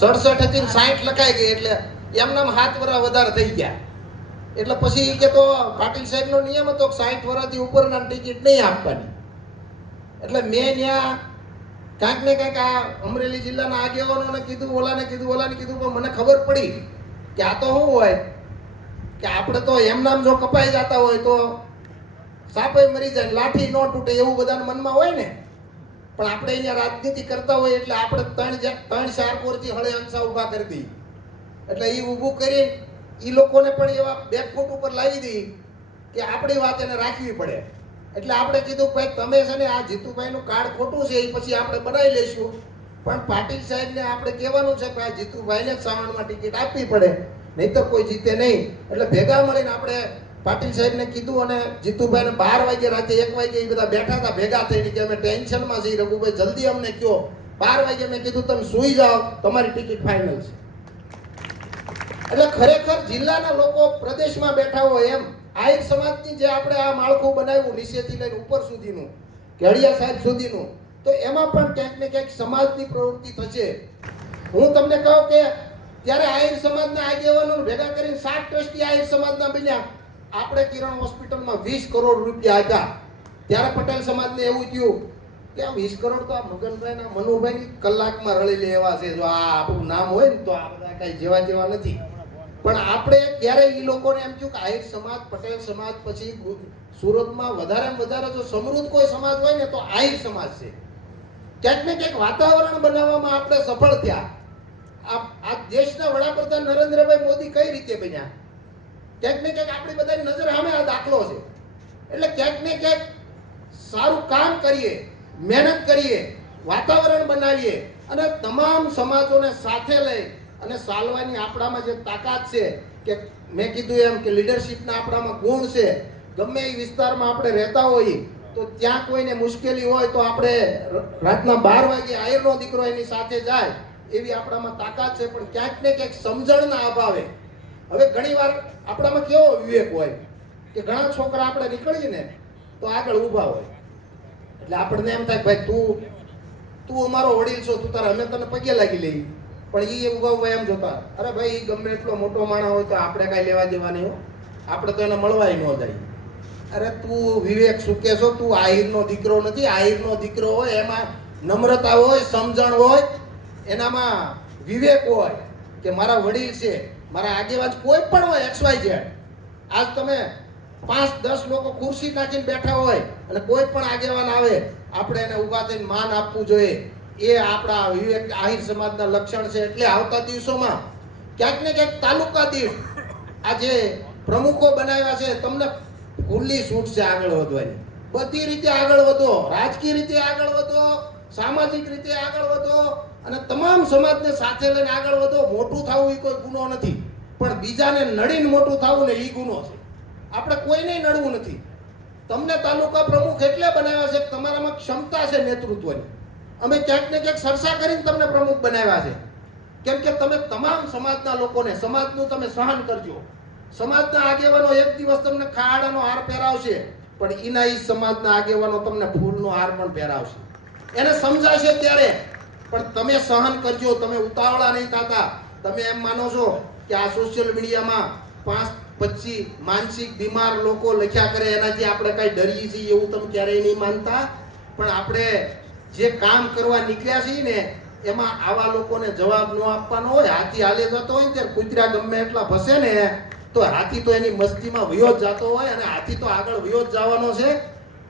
67 હતી 60 લખાઈ ગઈ એટલે એમનામ 7 વર્ષ વધારે થઈ ગયા. એટલે પછી ઈ કે તો પાટીલ સાહેબનો નિયમ હતો કે 60 વર્ષથી ઉપરના ટિકિટ નહીં આપવાની. એટલે મેં ત્યાં કાંઈક ને કાંઈક આ અમરેલી જિલ્લાના આગેવાનોને કીધું, ઓલાને કીધું, પણ મને ખબર પડી કે આ તો શું હોય કે આપણે તો એમનામ જો કપાઈ જતા હોય તો સાપે મરી જાય, લાઠી ન તૂટે એવું બધાના મનમાં હોય ને. પણ આપણે અહીંયા રાજનીતિ કરતા હોય એટલે આપણે 3-4 કોરથી હળે અંસા ઊભા કરી દઈએ. એટલે એ ઊભું કરીને એ લોકોને પણ એવા બેકફૂટ ઉપર લાવી દઈ કે આપણી વાત એને રાખવી પડે. એટલે આપણે કીધું ભાઈ તમે છે ને આ જીતુભાઈનું કાર્ડ ખોટું છે એ પછી આપણે બનાવી લઈશું, પણ પાટીલ સાહેબને આપણે કહેવાનું છે કે આ જીતુભાઈને જ શ્રાવણમાં ટિકિટ આપવી પડે, નહીંતર કોઈ જીતે નહીં. એટલે ભેગા મળીને આપણે પાટીલ સાહેબને કીધું અને જીતુભાઈને 12 વાગે રાતે 1 વાગે એ બધા બેઠા હતા ભેગા થઈને કે અમે ટેન્શનમાં છીએ રઘુભાઈ જલ્દી અમને કહો. 12 વાગે મેં કીધું તમે સૂઈ જાઓ, તમારી ટિકિટ ફાઇનલ છે. એટલે ખરેખર જિલ્લાના લોકો પ્રદેશમાં બેઠા હોય એમ આહિર સમાજની જે આપણે આ માળખું બનાવ્યું નીચેથી લઈને ઉપર સુધીનું, કેડિયા સાહેબ સુધીનું, તો એમાં પણ ક્યાંક ને ક્યાંક સમાજની પ્રવૃત્તિ થશે. હું તમને કહું કે ત્યારે આહિર સમાજના આગેવાનોને ભેગા કરીને 7 ટ્રસ્ટી આહિર સમાજના બન્યા. આપણે કિરણ હોસ્પિટલમાં 20 કરોડ રૂપિયા આપ્યા. ત્યારે પટેલ સમાજને એવું થયું કે આ 20 કરોડ તો આ મગનભાઈના મનુભાઈની કલાકમાં રળી લે એવા છે. જો આ આપણું નામ હોય ને તો આ બધા કઈ જેવા નથી. પણ આપણે ક્યારે એ લોકોને એમ થયું કે આહિર સમાજ, પટેલ સમાજ પછી સુરતમાં વધારે જો સમૃદ્ધ કોઈ સમાજ હોય ને તો આહિર સમાજ છે. ક્યાંક ને ક્યાંક વાતાવરણ બનાવવામાં આપણે સફળ થયા. આ દેશના વડાપ્રધાન નરેન્દ્રભાઈ મોદી કઈ રીતે બન્યા? ક્યાંક ને ક્યાંક આપણી બધાની નજર સામે આ દાખલો છે. એટલે ક્યાંક ને ક્યાંક સારું કામ કરીએ, મહેનત કરીએ, વાતાવરણ બનાવીએ અને તમામ સમાજોને સાથે લઈ અને ચાલવાની આપણામાં જે તાકાત છે કે મેં કીધું એમ કે લીડરશિપના આપણામાં ગુણ છે. ગમે એ વિસ્તારમાં આપણે રહેતા હોઈએ તો ત્યાં કોઈને મુશ્કેલી હોય તો આપણે રાતના 12 વાગે આયરનો દીકરો એની સાથે જાય એવી આપણામાં તાકાત છે. પણ ક્યાંક ને ક્યાંક સમજણના અભાવે હવે ઘણીવાર આપણામાં કેવો વિવેક હોય કે ઘણા છોકરા આપણે નીકળીએ ને તો આગળ ઊભા હોય એટલે આપણને એમ થાય ભાઈ તું અમારો વડીલ છો, તું તારા અમે તને પગે લાગી લઈ. પણ એ ઊભા એમ જોતા, અરે ભાઈ ગમે એટલો મોટો માણસ હોય તો આપણે કાંઈ લેવા દેવા નહીં હો, આપણે તો એને મળવાય ન જાય. અરે તું વિવેક સુકે છો, તું આહિરનો દીકરો નથી. આહિરનો દીકરો હોય એમાં નમ્રતા હોય, સમજણ હોય, એનામાં વિવેક હોય કે મારા વડીલ છે, મારા આગેવાન કોઈ પણ હોય XYZ. આજ તમે 5-10 લોકો ખુરશી નાખીને બેઠા હોય અને કોઈ પણ આગેવાન આવે આપણે એને ઊભા થઈને માન આપવું જોઈએ. એ આપણા વિવેક આહિર સમાજના લક્ષણ છે. એટલે આવતા દિવસોમાં ક્યાંક ને ક્યાંક તાલુકા દીઠ આ જે પ્રમુખો બનાવ્યા છે તમને ખુલ્લી છૂટ છે આગળ વધવાની. બધી રીતે આગળ વધો, રાજકીય રીતે આગળ વધો, સામાજિક રીતે આગળ વધો અને તમામ સમાજને સાથે લઈને આગળ વધો. મોટું થવું એ કોઈ ગુનો નથી, પણ બીજાને નડીને મોટું થવું ને એ ગુનો છે. આપણે કોઈને નડવું નથી. તમને તાલુકા પ્રમુખ એટલે બનાવ્યા છે કે તમારામાં ક્ષમતા છે નેતૃત્વની. અમે ક્યાંક ને ક્યાંક સરસા કરીને તમને પ્રમુખ બનાવ્યા છે. કેમ કે તમે તમામ સમાજના લોકોને, સમાજનું તમે સહન કરજો. સમાજના આગેવાનો એક દિવસ તમને ખાડાનો હાર પહેરાવશે, પણ એના ઈ સમાજના આગેવાનો તમને ફૂલનો હાર પણ પહેરાવશે. એને સમજાશે ત્યારે. પણ તમે સહન કરજો, તમે ઉતાવળા નહીં થતા. તમે એમ માનો છો કે આ સોશિયલ મીડિયામાં 5-25 માનસિક બીમાર લોકો લખ્યા કરે એનાથી આપણે કઈ ડરીએ છીએ એવું તમે ક્યારેય નહીં માનતા. પણ આપણે જે કામ કરવા નીકળ્યા છીએ ને એમાં આવા લોકોને જવાબ ન આપવાનો હોય. હાથી હાલે જતો હોય ને ત્યારે કૂતરા ગમે એટલા ભસે ને તો હાથી તો એની મસ્તીમાં વયો જ જતો હોય અને હાથી તો આગળ વયો જ જવાનો છે.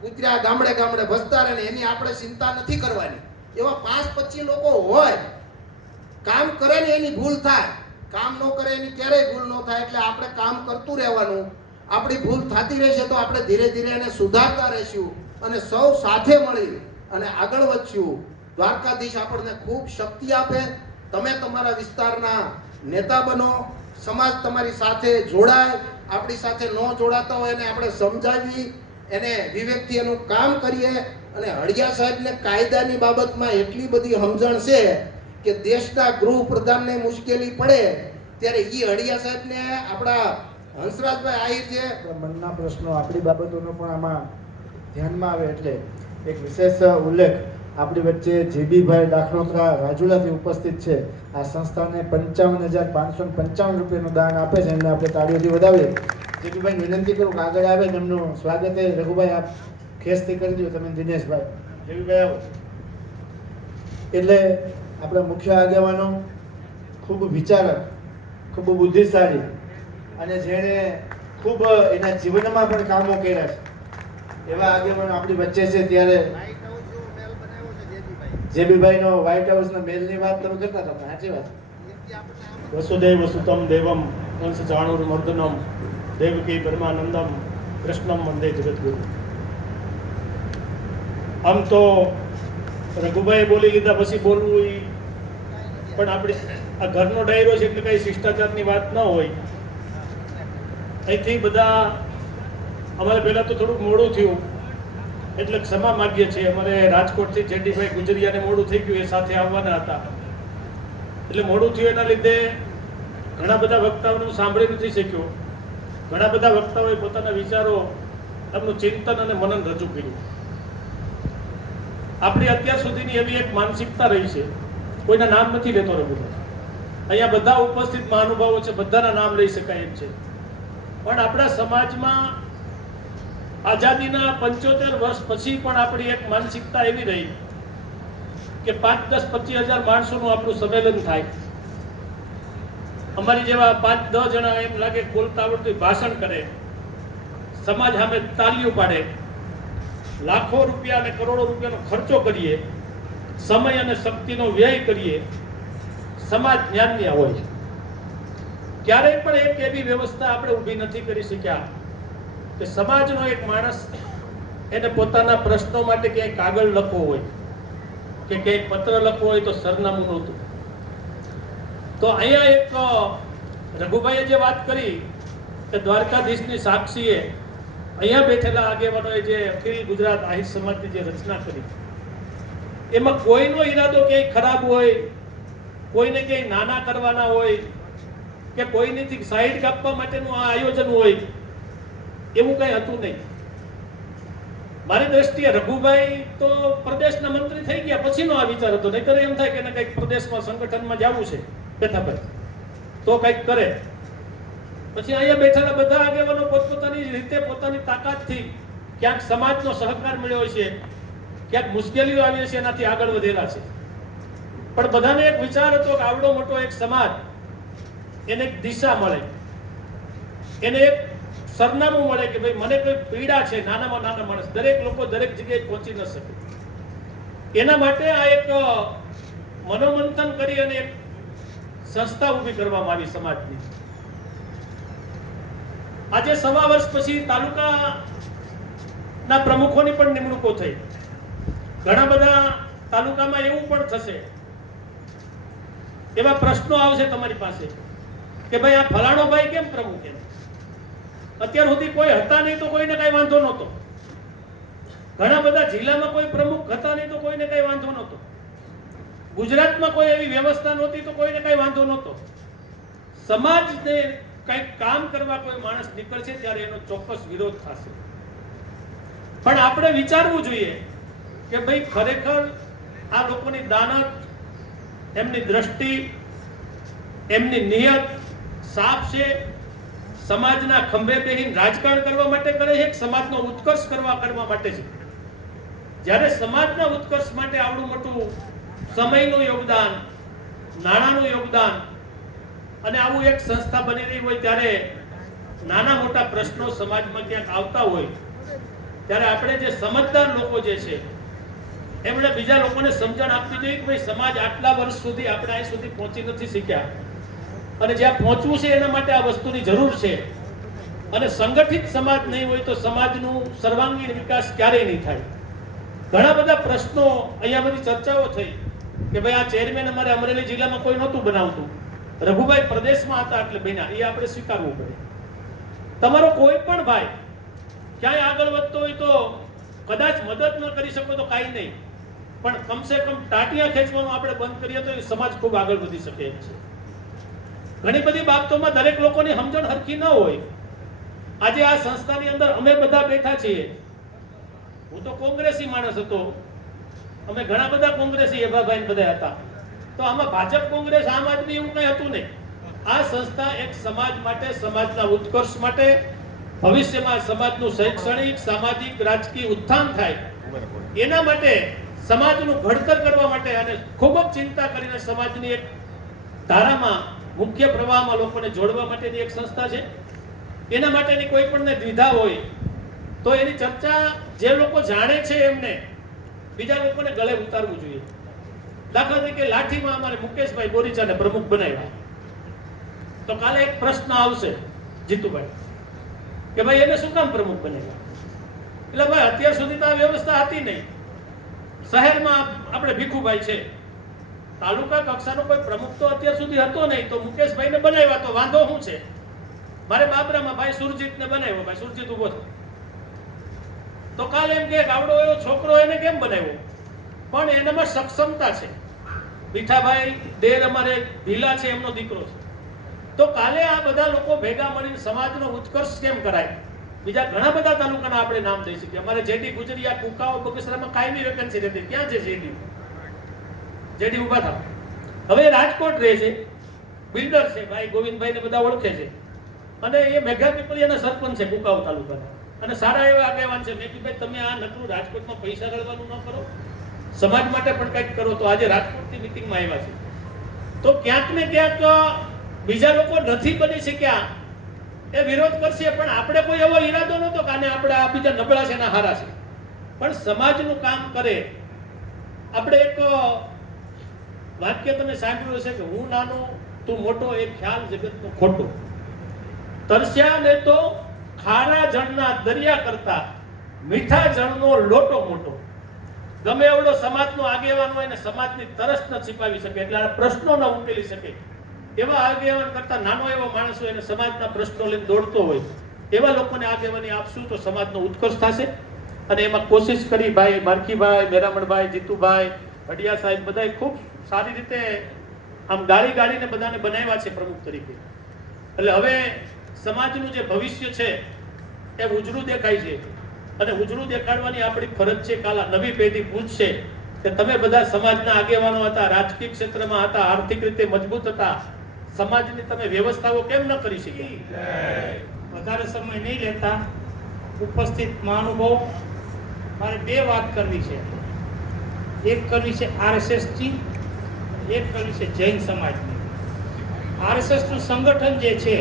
કૂતરા ગામડે ભસતા રહે ને એની આપણે ચિંતા નથી કરવાની. એવા 5-25 લોકો હોય, કામ કરે ને એની ભૂલ થાય, કામ ન કરે એની ક્યારેય ભૂલ ન થાય. એટલે આપણે કામ કરતું રહેવાનું. આપણી ભૂલ થતી રહેશે તો આપણે ધીરે ધીરે એને સુધારતા રહીશું અને સૌ સાથે મળી અને આગળ વધશું. દ્વારકાધીશ આપણને ખૂબ શક્તિ આપે. તમે તમારા વિસ્તારના નેતા બનો, સમાજ તમારી સાથે જોડાય. આપણી સાથે ન જોડાતા હોય એને આપણે સમજાવી, એને વિવેકથી એનું કામ કરીએ અને હળિયા સાહેબને કાયદાની બાબતમાં એટલી બધી સમજણ છે કે દેશના ગૃહપ્રધાનને મુશ્કેલી પડે ત્યારે એ હળિયા સાહેબને આપણા હંસરાજભાઈ આહિર છે આપણા મનના પ્રશ્નો આપણી બાબતોનો પણ આમાં ધ્યાનમાં આવે એટલે એક વિશેષ ઉલ્લેખ આપણી વચ્ચે જીબીભાઈ દાખલોત્રા રાજુલાથી ઉપસ્થિત છે. આ સંસ્થાને 55,555 રૂપિયાનું દાન આપે છે. એમને આપણે તાળીઓથી વધાવીએ. જીબીભાઈ વિનંતી કરું કે આગળ આવે ને એમનું સ્વાગત છે. રઘુભાઈ આપ ખેસથી કરી દો. તમે દિનેશભાઈ જીબીભાઈ આવો. એટલે આપણા મુખ્ય આગેવાનો ખૂબ વિચારક, ખૂબ બુદ્ધિશાળી અને જેણે ખૂબ એના જીવનમાં પણ કામો કર્યા છે એવા આગેવાનો આપણી વચ્ચે છે. ત્યારે જેબીભાઈનો વ્હાઇટ હાઉસના મેલની વાત તમે કરતા હતા, સાચી વાત. વસુદેવ વસુતમ દેવમ કંસ ચાણુર્મર્દનમ દેવકી પરમાનંદમ કૃષ્ણમ વંદે જગતગુરુ. આમ તો રઘુભાઈ બોલી લીધા પછી બોલવું એ પણ આપણે આ ઘરનો ડાયરો છે એટલે કઈ શિષ્ટાચારની વાત ન હોય. અહીંથી બધા અમારે પહેલાં તો થોડુંક મોડું થયું એટલે ક્ષમા માગીએ છીએ. અમારે રાજકોટથી જેડીભાઈ ગુજરિયાને મોડું થઈ ગયું, એ સાથે આવવાના હતા એટલે મોડું થયું. એના લીધે ઘણા બધા વક્તાઓને હું સાંભળી નથી શક્યો. ઘણા બધા વક્તાઓએ પોતાના વિચારો, એમનું ચિંતન અને મનન રજૂ કર્યું. આપણી અત્યાર સુધીની એવી એક માનસિકતા રહી છે, કોઈના નામ નથી લેતો રઘુભાઈ, અહીંયા બધા ઉપસ્થિત મહાનુભાવો છે, બધાના નામ લઈ શકાય એમ છે. પણ આપણા સમાજમાં આઝાદીના 75 વર્ષ પછી પણ આપણી એક માનસિકતા એવી રહી કે 5, 10, 25 હજાર માણસોનું આપણું સંમેલન થાય. અમારી જેવા 5, 10 જણા એમ લાગે બોલતા આવડતું ભાષણ કરે, સમાજ સામે તાલીઓ પાડે, લાખો રૂપિયા અને કરોડો રૂપિયાનો ખર્ચો કરીએ, સમય અને શક્તિનો વ્યય કરીએ, સમાજ જ્ઞાનની હોય. ક્યારેય પણ એક એવી વ્યવસ્થા આપણે ઊભી નથી કરી શક્યા કે સમાજનો એક માણસ એને પોતાના પ્રશ્નો માટે ક્યાંય કાગળ લખવો હોય કે ક્યાંય પત્ર લખવો હોય તો સરનામું નહોતું. તો અહીંયા એક રઘુભાઈએ જે વાત કરી કે દ્વારકાધીશની સાક્ષીએ અહીંયા બેઠેલા આગેવાનોએ જે અખિલ ગુજરાત આહિર સમાજની જે રચના કરી, એમાં કોઈનો ઈરાદો ક્યાંય ખરાબ હોય, કોઈને ક્યાંય નાના કરવાના હોય કે કોઈનેથી સાઈડ કાપવા માટેનું આ આયોજન હોય, એવું કંઈ હતું નહીં. મારી દ્રષ્ટિએ રઘુભાઈ તો પ્રદેશના મંત્રી થઈ ગયા પછીનો આ વિચાર હતો. નહીતર એમ થાય કે એને કંઈક પ્રદેશમાં સંગઠનમાં જવું છે બેઠાભાઈ તો કંઈક કરે. પછી અહીંયા બેઠેલા બધા આગેવાનો પોતપોતાની રીતે પોતાની તાકાતથી ક્યાંક સમાજનો સહકાર મળ્યો છે, ક્યાંક મુશ્કેલીઓ આવી છે, એનાથી આગળ વધેલા છે. પણ બધાને એક વિચાર હતો કે આવડો મોટો એક સમાજ, એને એક દિશા મળે, એને એક સરનામું મળે કે ભાઈ મને કોઈ પીડા છે, નાનામાં નાના માણસ, દરેક લોકો દરેક જગ્યાએ પહોંચી ન શકે. એના માટે આ એક મનોમંથન કરી અને એક સંસ્થા ઊભી કરવામાં આવી સમાજની. આજે 1.25 વર્ષ પછી તાલુકાના પ્રમુખોની પણ નિમણૂકો થઈ. ઘણા બધા તાલુકામાં એવું પણ થશે, એવા પ્રશ્નો આવશે તમારી પાસે કે ભાઈ આ ફલાણો ભાઈ કેમ પ્રમુખ? એમ અત્યાર સુધી કોઈ હતા નહીં તો કોઈને કઈ વાંધો નહોતો. ઘણા બધા જિલ્લામાં કોઈ પ્રમુખ હતા નહીં તો કોઈને કઈ વાંધો નહોતો. ગુજરાતમાં કોઈ એવી વ્યવસ્થા નહોતી તો કોઈને કઈ વાંધો નહોતો. સમાજને કંઈક કામ કરવા કોઈ માણસ નીકળશે ત્યારે એનો ચોક્કસ વિરોધ થશે. પણ આપણે વિચારવું જોઈએ કે ભાઈ ખરેખર આ લોકોની દાનત, એમની દ્રષ્ટિ, એમની નિયત સાફ છે? સમાજના ખંભે બેહીને રાજકારણ કરવા માટે કરે છે કે સમાજનો ઉત્કર્ષ કરવા માટે છે? જ્યારે સમાજના ઉત્કર્ષ માટે આવડું મોટું સમયનું યોગદાન, નાણાંનું યોગદાન અને આવું એક સંસ્થા બની રહી હોય ત્યારે નાના મોટા પ્રશ્નો સમાજમાં ક્યાંક આવતા હોય ત્યારે આપણે જે સમજદાર લોકો જે છે એમણે બીજા લોકોને સમજણ આપવી જોઈએ કે ભાઈ સમાજ આટલા વર્ષ સુધી આપણે અહીં સુધી પહોંચી નથી શક્યા અને જ્યાં પહોંચવું છે એના માટે આ વસ્તુની જરૂર છે. અને સંગઠિત સમાજ નહીં હોય તો સમાજનું સર્વાંગીણ વિકાસ ક્યારેય નહીં થાય. ઘણા બધા પ્રશ્નો, અહીંયા બધી ચર્ચાઓ થઈ કે ભાઈ આ ચેરમેન અમારે અમરેલી જિલ્લામાં કોઈ નહોતું બનાવતું, રઘુભાઈ પ્રદેશમાં હતા એટલે બન્યા, એ આપણે સ્વીકારવું પડે. તમારો કોઈ પણ ભાઈ ક્યાંય આગળ વધતો હોય તો કદાચ મદદ ન કરી શકો તો કાંઈ નહીં, પણ કમસે કમ ટાટિયા ખેંચવાનું આપણે બંધ કરીએ તો એ સમાજ ખૂબ આગળ વધી શકે એમ છે. ઘણી બધી બાબતોમાં દરેક લોકોની સમજણ હરખી ન હોય. આજે આ સંસ્થાની અંદર અમે બધા બેઠા છીએ. હું તો કોંગ્રેસી માણસ હતો, અમે ઘણા બધા કોંગ્રેસી એભાભાઈ બધા હતા, તો આમાં ભાજપ કોંગ્રેસ આમ આદમી એવું કંઈ હતું નહીં. આ સંસ્થા એક સમાજ માટે, સમાજના ઉત્કર્ષ માટે, ભવિષ્યમાં સમાજનું શૈક્ષણિક, સામાજિક, રાજકીય ઉત્થાન થાય એના માટે, સમાજનું ઘડતર કરવા માટે અને ખૂબ જ ચિંતા કરીને સમાજની એક ધારામાં, મુખ્ય પ્રવાહમાં લોકોને જોડવા માટેની એક સંસ્થા છે. એના માટેની કોઈ પણને દ્વિધા હોય તો એની ચર્ચા જે લોકો જાણે છે એમને બીજા લોકોને ગળે ઉતારવું જોઈએ. દાખલા તરીકે લાઠીમાં અમારે મુકેશભાઈ બોરીચાને પ્રમુખ બનાવ્યા, તો કાલે એક પ્રશ્ન આવશે જીતુભાઈ કે ભાઈ એને શું કામ પ્રમુખ બનાવ્યા? એટલે ભાઈ અત્યાર સુધી તો આ વ્યવસ્થા હતી નહીં. શહેરમાં આપણે ભીખુભાઈ છે, તાલુકા કક્ષાનો કોઈ પ્રમુખ તો અત્યાર સુધી હતો નહીં, તો મુકેશભાઈને બનાવ્યા તો વાંધો શું છે? મારે બાબરામાં ભાઈ સુરજીતને બનાવ્યો, ભાઈ સુરજીત ઉભો થયો તો કાલે એમ કે ગાવડો એવો છોકરો એને કેમ બનાવ્યો? પણ એનામાં સક્ષમતા છે. મીઠાભાઈ દેર અમારે ભીલા છે, એમનો દીકરો છે. તો કાલે આ બધા લોકો ભેગા મળીને સમાજનો ઉત્કર્ષ કેમ કરાય? બીજા ઘણા બધા તાલુકાના આપણે નામ દઈ શકીએ. અમારે જેડી ગુજરિયા, કુકાઓ, બગસરામાં કાયમી વેકેન્સી રહેતી. ક્યાં છે જેડી ઉભા થાવ. હવે રાજકોટ રહે છે, બિલ્ડર છે, ભાઈ ગોવિંદભાઈ ને બધા ઓળખે છે, અને એ મેઘા પીપળિયાના સરપંચ છે કુકાઓ તાલુકાના, અને સારા એવા આગેવાન છે. મેં કીધું ભાઈ તમે આ નકરું રાજકોટમાં પૈસા ગળવાનું ન કરો, સમાજ માટે પણ કંઈક કરો. તો આજે રાજકોટની મિટિંગમાં આવ્યા છે. તો ક્યાંક ને ક્યાંક બીજા લોકો નથી બની શક્યા એ વિરોધ કરશે, પણ આપણે કોઈ એવો ઈરાદો નહોતો કે આને આપણે આ બીજા નબળા છે ને હારા છે, પણ સમાજનું કામ કરે. આપણે એક વાક્ય તમે સાંભળ્યું હશે કે હું નાનો તું મોટો, એ ખ્યાલ જગતનો ખોટો. તરસ્યા ને તો ખારા જળના દરિયા કરતા મીઠા જળનો લોટો મોટો. ગમે એવડો સમાજનો આગેવાન હોય ને સમાજની તરસ ન છીપાવી શકે, એટલે આ પ્રશ્નો ન ઉકેલી શકે એવા આગેવાન કરતા નાનો એવો માણસ હોય અને સમાજના પ્રશ્નો લઈને દોડતો હોય એવા લોકોને આગેવાની આપશું તો સમાજનો ઉત્કર્ષ થશે. અને એમાં કોશિશ કરી ભાઈ મારકીભાઈ, મેરામણભાઈ, જીતુભાઈ, અડિયા સાહેબ બધાએ ખૂબ સારી રીતે આમ ગાળીને બધાને બનાવ્યા છે પ્રમુખ તરીકે. એટલે હવે સમાજનું જે ભવિષ્ય છે એ ઉજળું દેખાય છે, અને ઉજળું દેખાડવાની આપણી ફરજ છે. કાલા નવી પેઢી પૂછશે કે તમે બધા સમાજના આગેવાનો હતા, રાજકીય ક્ષેત્રમાં હતા, આર્થિક રીતે મજબૂત હતા, સમાજની તમે વ્યવસ્થાઓ કેમ ન કરી શકી? વધારે સમય નહીં લેતા ઉપસ્થિત મહાનુભાવ, મારે બે વાત કરવી છે. એક કરવી છે આરએસએસની, એક કરવી છે જૈન સમાજની. આરએસએસનું સંગઠન જે છે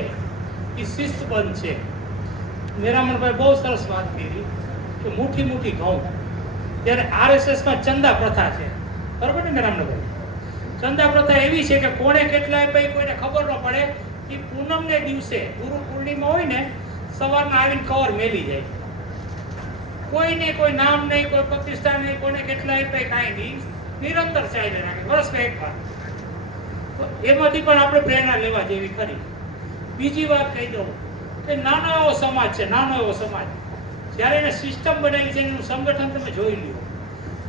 એ શિસ્તબદ્ધ છે. મેરામણભાઈ બહુ સરસ વાત કરી કે મુઠ્ઠી ઘઉં, ત્યારે આરએસએસમાં ચંદા પ્રથા છે, બરોબર ને મેરામણભાઈ? ચંદા પ્રથા એવી છે કે કોણે કેટલા આપ્યા કોઈને ખબર ન પડે. એ પૂનમને દિવસે ગુરુ પૂર્ણિમા હોય ને, સવારના આવીને કવર મેલી જાય. કોઈને કોઈ નામ નહીં, કોઈ પ્રતિષ્ઠા નહીં, કોઈને કેટલા આપ્યા કાંઈ નહીં, નિરંતર ચાલ્યા રાખે, વર્ષમાં એક વાર. તો એમાંથી પણ આપણે પ્રેરણા લેવા જેવી ખરી. બીજી વાત કહી દઉં કે નાનો એવો સમાજ છે, નાનો એવો સમાજ, જ્યારે એને સિસ્ટમ બનાવી છે, એનું સંગઠન તમે જોઈ લ્યો.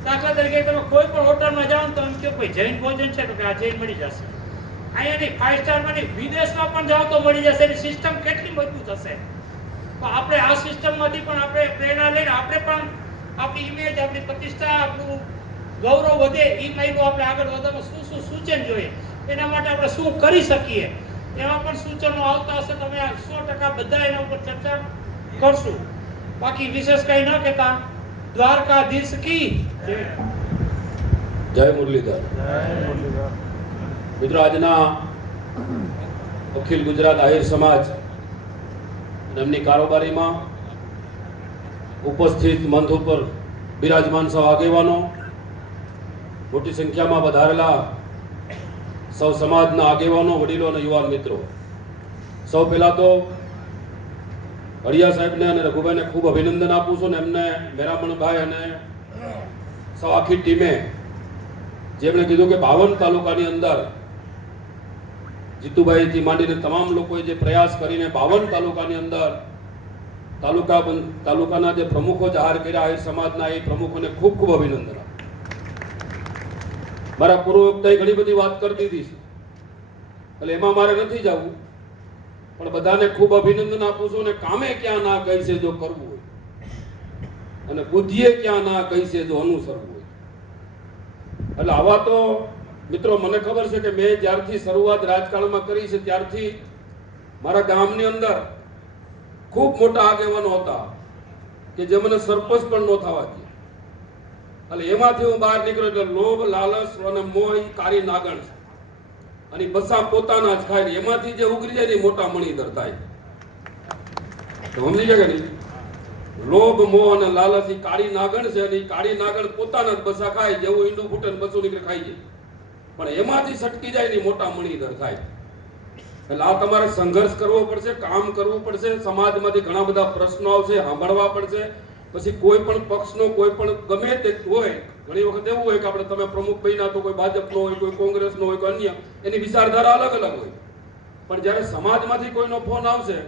દાખલા તરીકે તમે કોઈ પણ હોટલમાં જાઓ તો એમ કહો ભાઈ જૈન ભોજન છે, તો કે આ જૈન મળી જશે. અહીંયાની 5 સ્ટારમાં નહીં, વિદેશમાં પણ જાઓ તો મળી જશે. એની સિસ્ટમ કેટલી મજબૂત હશે. તો આપણે આ સિસ્ટમમાંથી પણ આપણે પ્રેરણા લઈને આપણે પણ આપણી ઇમેજ, આપણી પ્રતિષ્ઠા, આપણું ગૌરવ વધે એ માહિતી આપણે આગળ વધવામાં શું સૂચન જોઈએ, એના માટે આપણે શું કરી શકીએ, એમાં પણ સૂચનો આવતા હશે તો અમે 100% બધા એના ઉપર ચર્ચા કરશું. બાકી વિશેષ કંઈ ન કહેતા દ્વારકાધીશ કી જય મુરલીધર. મિત્રો, આજના અખિલ ગુજરાત આહિર સમાજ એમની કારોબારીમાં ઉપસ્થિત મંચ ઉપર બિરાજમાન સૌ આગેવાનો, મોટી સંખ્યામાં વધારેલા સૌ સમાજના આગેવાનો, વડીલો અને યુવાન મિત્રો, સૌ પહેલાં તો અડિયા સાહેબને અને રઘુભાઈને ખૂબ અભિનંદન આપું છું, ને એમને મેરામણભાઈ અને સૌ આખી ટીમે જેમણે કીધું કે 52 તાલુકાની અંદર જીતુભાઈથી માંડીને તમામ લોકોએ જે પ્રયાસ કરીને 52 તાલુકાની અંદર તાલુકાના જે પ્રમુખો જાહેર કર્યા આહિર સમાજના એ પ્રમુખોને ખૂબ ખૂબ અભિનંદન આપું. મારા પૂર્વ વક્તાએ ઘણી બધી વાત કરી દીધી છે એટલે એમાં મારે નથી જવું, પણ બધાને ખૂબ અભિનંદન આપું છું. અને કામે ક્યાં ના કહી છે જો કરવું હોય, અને બુદ્ધિએ ક્યાં ના કહી છે જો અનુસરવું હોય. એટલે આવા તો મિત્રો મને ખબર છે કે મેં જ્યારથી શરૂઆત રાજકારણમાં કરી છે ત્યારથી મારા ગામની અંદર ખૂબ મોટા આગેવાનો હતા કે જે મને સરપંચ પણ ન થવા દે. એટલે એમાંથી હું બહાર નીકળ્યો એટલે લોભ, લાલચ અને મોહ એ કાળી નાગણ છે, અને બસા પોતાના જ ખાય. એમાંથી જે ઉગરી જાય ને મોટા મણીધર થાય. તો સમજી ગયા કે નહીં? લોભ, મોહ અને લાલચ એ કાળી નાગણ છે, અને એ કાળી નાગણ પોતાના જ બસા ખાય. જેવું ઈંડું ફૂટે ને બસું નીકળે ખાઈ જાય, પણ એમાંથી સટકી જાય ને મોટા મણીધર થાય. એટલે આ તમારે સંઘર્ષ કરવો પડશે, કામ કરવું પડશે. સમાજમાંથી ઘણા બધા પ્રશ્નો આવશે, સાંભળવા પડશે. પછી કોઈ પણ પક્ષનો કોઈ પણ ગમે તે હોય, ઘણી વખત એવું હોય કે આપણે તમે પ્રમુખ બન્યા તો કોઈ ભાજપનો હોય, કોઈ કોંગ્રેસનો હોય, કોઈ અન્ય, એની વિચારધારા અલગ અલગ હોય. પણ જ્યારે સમાજમાંથી કોઈનો ફોન આવશે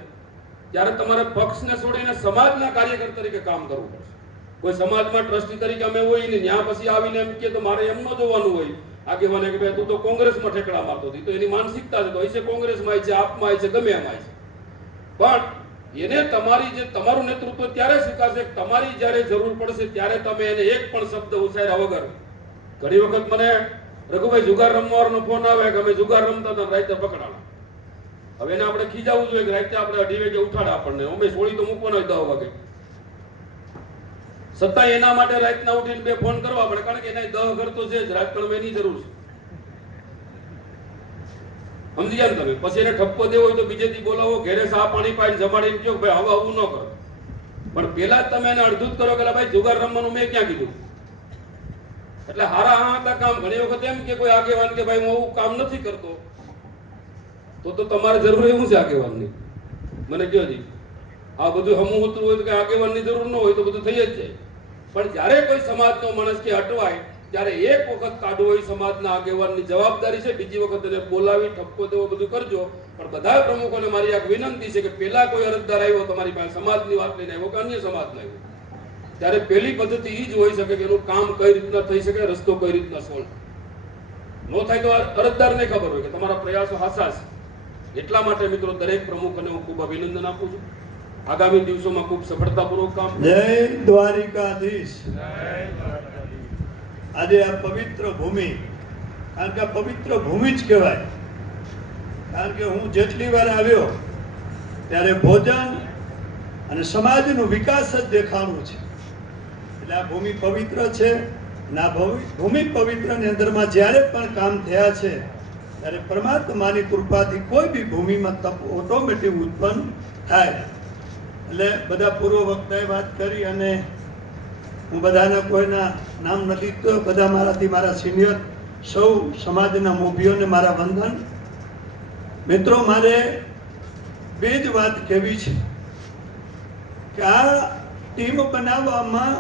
ત્યારે તમારે પક્ષને છોડીને સમાજના કાર્યકર તરીકે કામ કરવું પડશે. કોઈ સમાજમાં ટ્રસ્ટી તરીકે અમે હોય ને ત્યાં પછી આવીને એમ કે તો મારે એમ ન જોવાનું હોય આગેવાને કે ભાઈ તું તો કોંગ્રેસમાં ઠેકડા મારતો હતી, તો એની માનસિકતા છે, તો હશે કોંગ્રેસમાં છે, આપમાં છે, ગમે એમાં છે. પણ એને તમારી જે તમારું નેતૃત્વ ત્યારે સ્વીકારશે તમારી જ્યારે જરૂર પડશે ત્યારે તમે એને એક પણ શબ્દ ઉછાર્યા વગર. ઘણી વખત મને રઘુભાઈ જુગાર રમવાનો ફોન આવે કે અમે જુગાર રમતા હતા રાતે પકડાણા. હવે એને આપણે ખીજાવવું જોઈએ કે રાતે આપણે 2:30 વાગે ઉઠાડે આપણને, અમે છોડી તો મૂકવાનો 10 વાગે. છતાં એના માટે રાતના ઉઠીને 2 ફોન કરવા પડે, કારણ કે એના 10 ઘર તો છે જ, રાજકારણમાં એની જરૂર છે. સમજી ગયા ને તમે? પછી એને ઠપકો દેવો હોય તો બીજે દી બોલાવો, ઘેરે સા પાણી પાઈને જમાડીને કહો ભાઈ હવે આવું ન કરો. પણ પેલા જ તમે એને અડધું જ કરો કે ભાઈ જુગાર રમવાનું મેં ક્યાં કીધું. એટલે હારા હા હતા કામ. ઘણી વખત એમ કે કોઈ આગેવાન કે ભાઈ હું આવું કામ નથી કરતો, તો તમારે જરૂર એવું છે આગેવાનની? મને કહો જી, આ બધું હમું ઉતરું હોય તો કઈ આગેવાનની જરૂર ન હોય તો બધું થઈ જ જાય. પણ જ્યારે કોઈ સમાજનો માણસ કે અટવાય ત્યારે એક વખત કાઢવો એ સમાજના આગેવાનની જવાબદારી છે. બીજી વખત એને બોલાવી ઠપકો દેવો બધું કરજો. પણ બધા પ્રમુખોને મારી એક વિનંતી છે કે પેલા કોઈ અરજદાર આવ્યો તમારી પાસે સમાજની વાત લઈને આવ્યો કે અન્ય સમાજનો આવ્યો, ત્યારે પહેલી પદ્ધતિ એ જ હોઈ શકે કે એનું કામ કઈ રીતના થઈ શકે, રસ્તો કઈ રીતના સોલ્વ ન થાય. તો અરજદારને ખબર હોય કે તમારા પ્રયાસો હાસા છે. એટલા માટે મિત્રો દરેક પ્રમુખને હું ખૂબ અભિનંદન આપું છું. આગામી દિવસોમાં ખૂબ સફળતાપૂર્વક કામ. જય દ્વારિકાધીશ. આજે આ પવિત્ર ભૂમિ, કારણ કે આ પવિત્ર ભૂમિ જ કહેવાય. કારણ કે હું જેટલી વાર આવ્યો ત્યારે ભોજન અને સમાજનો વિકાસ જ દેખાણું છે. એટલે આ ભૂમિ પવિત્ર છે. અને આ ભૂમિ પવિત્રની અંદરમાં જ્યારે પણ કામ થયા છે ત્યારે પરમાત્માની કૃપાથી કોઈ બી ભૂમિમાં તપ ઓટોમેટિક ઉત્પન્ન થાય. એટલે બધા પૂર્વ વક્તાએ વાત કરી અને હું બધાના કોઈના નામ નથી તો બધા મારાથી મારા સિનિયર સૌ સમાજના મોભીઓને મારા વંદન. મિત્રો, મારે બે જ વાત કહેવી છે કે આ ટીમ બનાવવામાં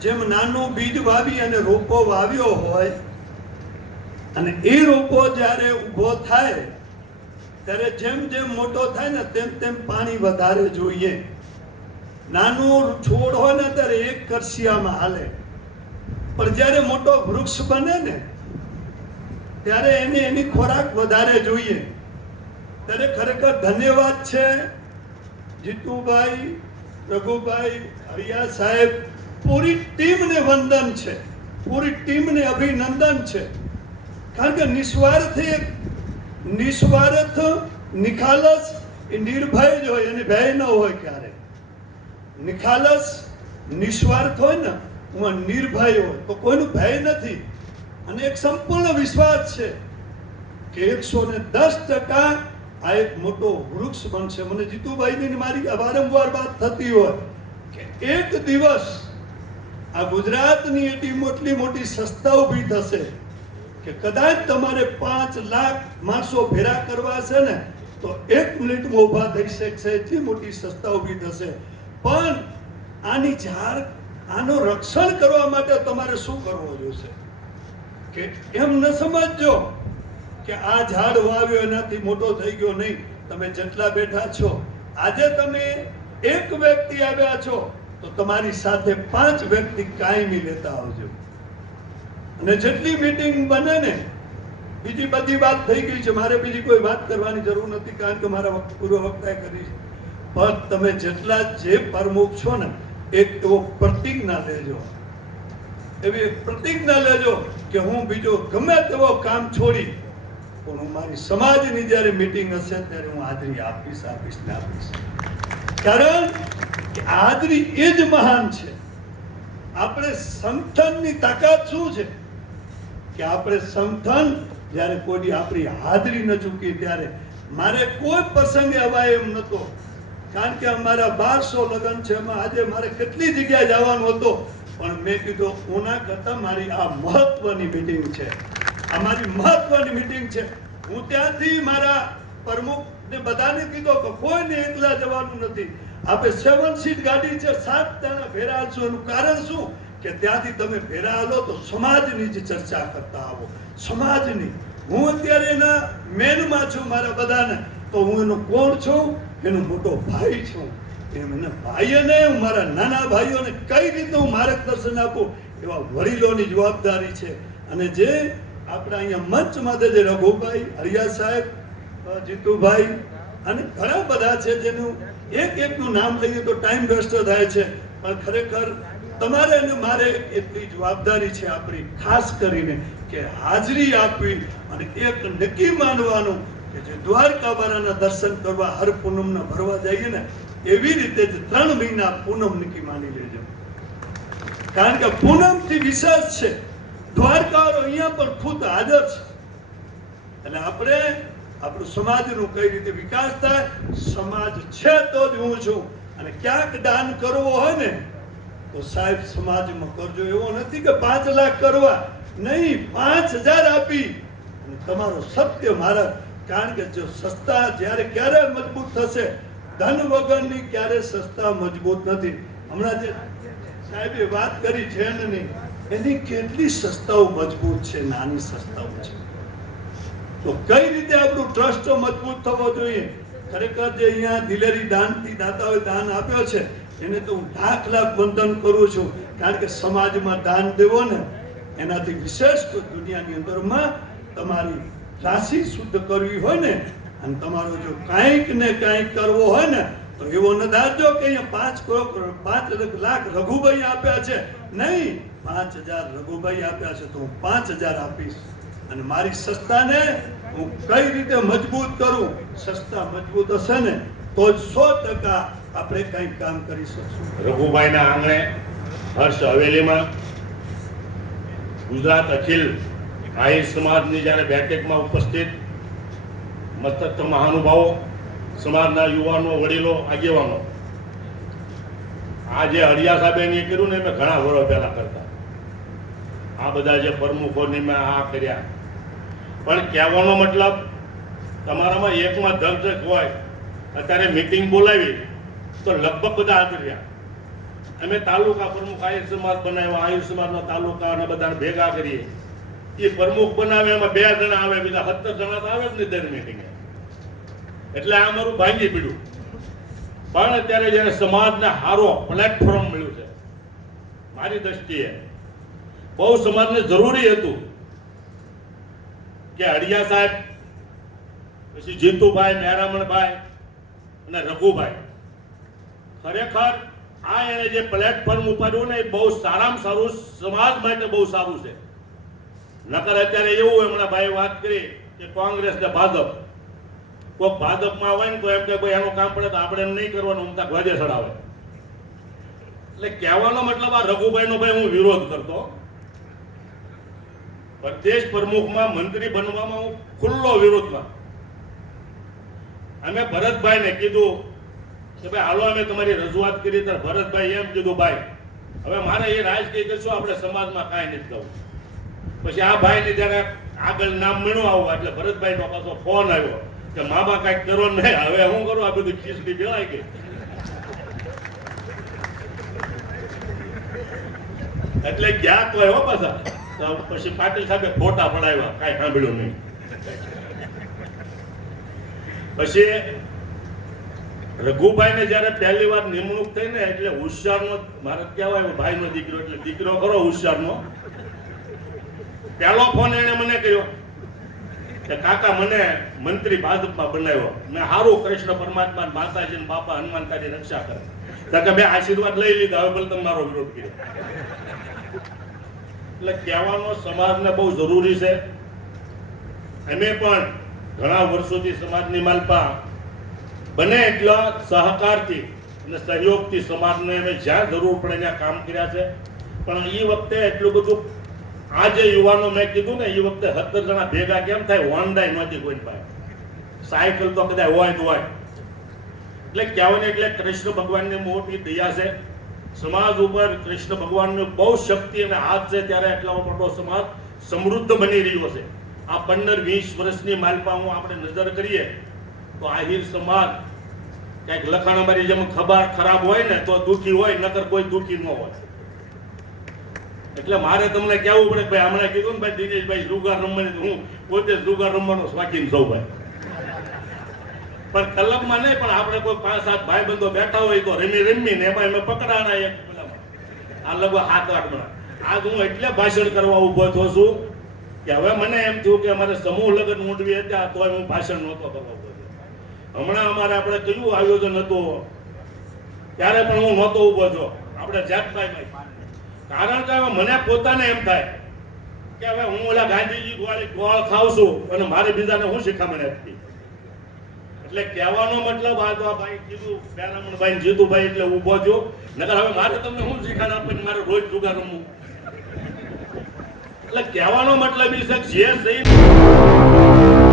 જેમ નાનું બીજ વાવી અને રોપો વાવ્યો હોય અને એ રોપો જ્યારે ઊભો થાય ત્યારે જેમ જેમ મોટો થાય ને તેમ તેમ પાણી વધારે જોઈએ. નાનું છોડ હોય ને ત્યારે એક કરશિયામાં હાલે, પણ જ્યારે મોટો વૃક્ષ બને ને ત્યારે એને એની ખોરાક વધારે જોઈએ. ત્યારે ખરેખર ધન્યવાદ છે જીતુભાઈ, રઘુભાઈ, હરિયા સાહેબ, પૂરી ટીમને વંદન છે, પૂરી ટીમને અભિનંદન છે. કારણ કે નિસ્વાર્થ નિખાલસ એ નિર્ભય જ હોય અને ભય ન હોય. ક્યારે નિખાલસ નિસ્વાર્થ હોય ને હું નિર્ભય હોય તો કોઈનું ભય નથી. અને એક સંપૂર્ણ વિશ્વાસ છે કે 110% આ એક મોટો વૃક્ષ બનશે. મને જીતુભાઈની મારી વારંવાર વાત થતી હોય કે એક દિવસ આ ગુજરાતની એટલી મોટી સંસ્થા ઊભી થશે કે કદાચ તમારે 5 લાખ માણસો ભેરા કરવા છે ને તો 1 મિનિટમાં ઊભા થઈ શકશે. એટલી મોટી સંસ્થા ઊભી થશે. પણ આની આનો રક્ષણ કરવા માટે તમારે શું કરવું જોઈશે કે એમ ન સમજજો કે આ ઝાડ વાવ્યો એનાથી મોટો થઈ ગયો. નહીં, તમે જેટલા બેઠા છો આજે તમે એક વ્યક્તિ આવ્યા છો તો તમારી સાથે 5 વ્યક્તિ કાયમી લેતા આવજો. અને જેટલી મીટિંગ બને ને, બીજી બધી વાત થઈ ગઈ છે, મારે બીજી કોઈ વાત કરવાની જરૂર નથી, કારણ કે મારા પૂર્વ વક્તાએ કરી છે. પણ તમે જેટલા જે પ્રમુખ છો ને, એક એવો પ્રતિજ્ઞા લેજો, એવી એક પ્રતિજ્ઞા લેજો કે હું બીજો ગમે તેવો કામ છોડી પણ હું મારી સમાજની જ્યારે મીટિંગ હશે ત્યારે હું હાજરી આપીશ. કારણ કે હાજરી એ જ મહાન છે. આપણે સંગઠનની તાકાત શું છે કે આપણે સંગઠન જ્યારે કોઈ આપણી હાજરી ન ચૂકી, ત્યારે મારે કોઈ પ્રસંગે અવાય એમ નહોતો, કારણ કે અમારા 1200 લગ્ન છે, એમાં આજે મારે કેટલી જગ્યાએ જવાનું હતું, પણ મેં કીધું ઓના કરતાં મારી આ મહત્વની મીટિંગ છે, આ મારી મહત્વની મીટિંગ છે. હું ત્યાંથી મારા પ્રમુખને બધાને કીધું કે કોઈને એકલા જવાનું નથી, આપણે 7 સીટ ગાડી છે, 7 જણા ભેરા હાલશું. એનું કારણ શું કે ત્યાંથી તમે ભેરા હાલો તો સમાજની જ ચર્ચા કરતા આવો, સમાજની. હું અત્યારે એના મેનમાં છું મારા બધાને, તો હું એનો કોણ છું? એનો મોટો ભાઈ છું. એમ એના ભાઈઓને, હું મારા નાના ભાઈઓને કઈ રીતે હું માર્ગદર્શન આપું, એવા વડીલોની જવાબદારી છે. અને જે આપણા અહીંયા મંચમાં જે રઘુભાઈ, હરિયા સાહેબ, જીતુભાઈ અને ઘણા બધા છે, જેનું એકનું નામ લઈએ તો ટાઈમ વેસ્ટ થાય છે, પણ ખરેખર તમારે અને મારે એટલી જવાબદારી છે આપણી, ખાસ કરીને કે હાજરી આપવી અને એક નક્કી માનવાનું કે જે દ્વારકાવાળાના દર્શન કરવા હર પૂનમના ભરવા જઈએ ને, એવી રીતે જ 3 મહિના પૂનમ નક્કી માની લેજો. કારણ કે પૂનમથી વિશેષ છે, દ્વારકાવાળો અહીંયા પણ ખુદ હાજર છે. અને આપણે આપણું સમાજનું કઈ રીતે વિકાસ થાય, સમાજ છે તો જ હું છું. અને ક્યાંક દાન કરવો હોય ને તો સાહેબ સમાજમાં કરજો. એવો નથી કે 5 લાખ કરવા, નહીં, 5000 આપી અને તમારો સત્ય માર્ગ. કારણ કે જો સસ્તા જ્યારે ક્યારે મજબૂત થશે, ધન વગરની ક્યારે સસ્તા મજબૂત નથી. હમણાં જે સાહેબે વાત કરી જૈનની, એની કેટલી સંસ્થાઓ મજબૂત છે, નાની સંસ્થાઓ છે. તો કઈ રીતે આપણું ટ્રસ્ટ મજબૂત થવો જોઈએ? ખરેખર જે અહીંયા દિલેરી દાનથી દાતાઓએ દાન આપ્યો છે, એને તો હું લાખ વંદન કરું છું. કારણ કે સમાજમાં દાન દેવો ને, એનાથી વિશેષ દુનિયાની અંદરમાં તમારી રાશિ શુદ્ધ કરવી હોય ને, અને તમારો જો કાંઈક ને કાંઈક કરવો હોય ને, તો એવો ન ધારજો કે અહીંયા 5 લાખ રઘુભાઈ આપ્યા છે. નહીં, 5000 રઘુભાઈ આપ્યા છે તો હું 5000 આપીશ. અને મારી સંસ્થાને હું કઈ રીતે મજબૂત કરું? સંસ્થા મજબૂત હશે ને તો જ 100% આપણે કંઈક કામ કરી શકશું. રઘુભાઈના આંગણે હર્ષ હવેલીમાં ગુજરાત અખિલ આહિર સમાજની જ્યારે બેઠકમાં ઉપસ્થિત મસ્તક મહાનુભાવો, સમાજના યુવાનો, વડીલો, આગેવાનો, આ જે હરિયા સાહેબે નહીં કર્યું ને, મેં ઘણા વર્ષો પહેલા કરતા. આ બધા જે પ્રમુખોની મેં આ કર્યા, પણ કહેવાનો મતલબ તમારામાં એકમાં ધગધગ હોય. અત્યારે મીટિંગ બોલાવી તો લગભગ બધા હાજર રહ્યા. અમે તાલુકા પ્રમુખ આહિર સમાજ બનાવ્યા, આહિર સમાજના તાલુકા અને બધાને ભેગા કરીએ. એ પ્રમુખ બનાવે, એમાં 2 જણા આવે, બીજા 17 જણા તો આવે જ નહીં દર મીટિંગે. એટલે આ અમારું ભાંગી પીડ્યું. પણ અત્યારે જ્યારે સમાજને સારો પ્લેટફોર્મ મળ્યું છે, મારી દ્રષ્ટિએ બહુ સમાજને જરૂરી હતું કે હરિયા સાહેબ, પછી જીતુભાઈ, મહેરામણભાઈ અને રઘુભાઈ, ખરેખર આ એને જે પ્લેટફોર્મ ઉપાડ્યું ને, એ બહુ સારામાં સારું, સમાજ માટે બહુ સારું છે. નકર અત્યારે એવું, હમણાં ભાઈ વાત કરી કે કોંગ્રેસ ને ભાજપ, કોઈક ભાજપમાં હોય ને તો એમ કે ભાઈ એનું કામ પડે તો આપણે નહીં કરવાનું, ઉમતા ધ્વજે ચડાવે. એટલે કહેવાનો મતલબ આ રઘુભાઈનો ભાઈ હું વિરોધ કરતો. પ્રદેશ પ્રમુખમાં મંત્રી બનવામાં હું ખુલ્લો વિરોધમાં. અમે ભરતભાઈને કીધું કે ભાઈ હાલો અમે તમારી રજૂઆત કરી, ત્યારે ભરતભાઈ એમ કીધું, ભાઈ હવે મારે એ રાજકીય કરશું, આપણે સમાજમાં કાંઈ નથી થવું. પછી આ ભાઈને જ્યારે આગળ નામ મળ્યું આવું, એટલે ભરતભાઈનો પાછો ફોન આવ્યો કે મામા કાંઈક કરો નહીં, હવે હું કરું, આ બધું ખીચડી ભેળાઈ ગઈ. એટલે ગયા તો એવો પાછા. પછી પાટીલ સાહેબે ફોટા પડાવ્યા, કાંઈ સાંભળ્યું નહીં. પછી રઘુભાઈને જ્યારે પહેલી વાર નિમણૂક થઈ ને એટલે હોશિયારનો મારે કહેવાય ભાઈનો દીકરો એટલે દીકરો ખરો હોશિયારનો પહેલો ફોન એને મને કર્યો કે કાકા મને મંત્રી ભાજપમાં બનાવ્યો મેં સારું કૃષ્ણ પરમાત્મા માતાજી ને બાપા હનુમાન તારી રક્ષા કરે કે મેં આશીર્વાદ લઈ લીધા હવે ભલે તમે મારો વિરોધ કર્યો એટલે કહેવાનો સમાજને બહુ જરૂરી છે અમે પણ ઘણા વર્ષોથી સમાજની માલપા બને એટલા સહકારથી અને સહયોગથી સમાજને અમે જ્યાં જરૂર પડે ત્યાં કામ કર્યા છે પણ એ વખતે એટલું બધું આ જે યુવાનો મેં કીધું ને એ વખતે 17 જણા ભેગા કેમ થાય હોન્ડાઈ નહોતી કોઈ પાસે સાયકલ તો કદાચ હોય તો હોય એટલે કહેવાય ને એટલે કૃષ્ણ ભગવાનની મોટી દયા છે સમાજ ઉપર કૃષ્ણ ભગવાનની બહુ શક્તિ અને હાથ છે ત્યારે એટલો મોટો સમાજ સમૃદ્ધ બની રહ્યો છે આ 15-20 વર્ષની માલપા હું આપણે નજર કરીએ તો આહિર સમાજ કંઈક લખાણ અમારી જેમ ખરાબ હોય ને તો દુઃખી હોય નકર કોઈ દુઃખી ન હોય એટલે મારે તમને કહેવું પડે ભાઈ હમણાં કીધું ને ભાઈ દિનેશભાઈ જુગાર રમવાની હું પોતે જુગાર રમવાનો શોખીન છું ભાઈ પણ કલમમાં નહીં પણ આપણે કોઈ 5-7 ભાઈબંધો બેઠા હોય તો રમી ને એમાં અમે પકડાણા એક આ લગભગ 7-8 મણા આજ હું એટલે ભાષણ કરવા ઊભો થયો છું કે હવે મને એમ થયું કે અમારે સમૂહ લગ્ન મૂંડવી હતા તોય હું ભાષણ નહોતો કરવા ઊભો થયો હમણાં અમારે આપણે કયું આયોજન હતું ત્યારે પણ હું નહોતો ઊભો થયો આપણે જાતભાઈ કારણ કે હવે મને પોતાને એમ થાય કે હવે હું ઓલા ગાંધીજી વાળી ગોળ ખાઉં છું અને મારે બીજાને હું શિખામણ આપી એટલે કહેવાનો મતલબ આ તો આ ભાઈ કીધું બેરામણભાઈ જીતુભાઈ એટલે ઊભો થયો નકર હવે મારે તમને હું શીખાડ આપીને મારે રોજ જુગાર રમવું એટલે કહેવાનો મતલબ એ છે જે સહી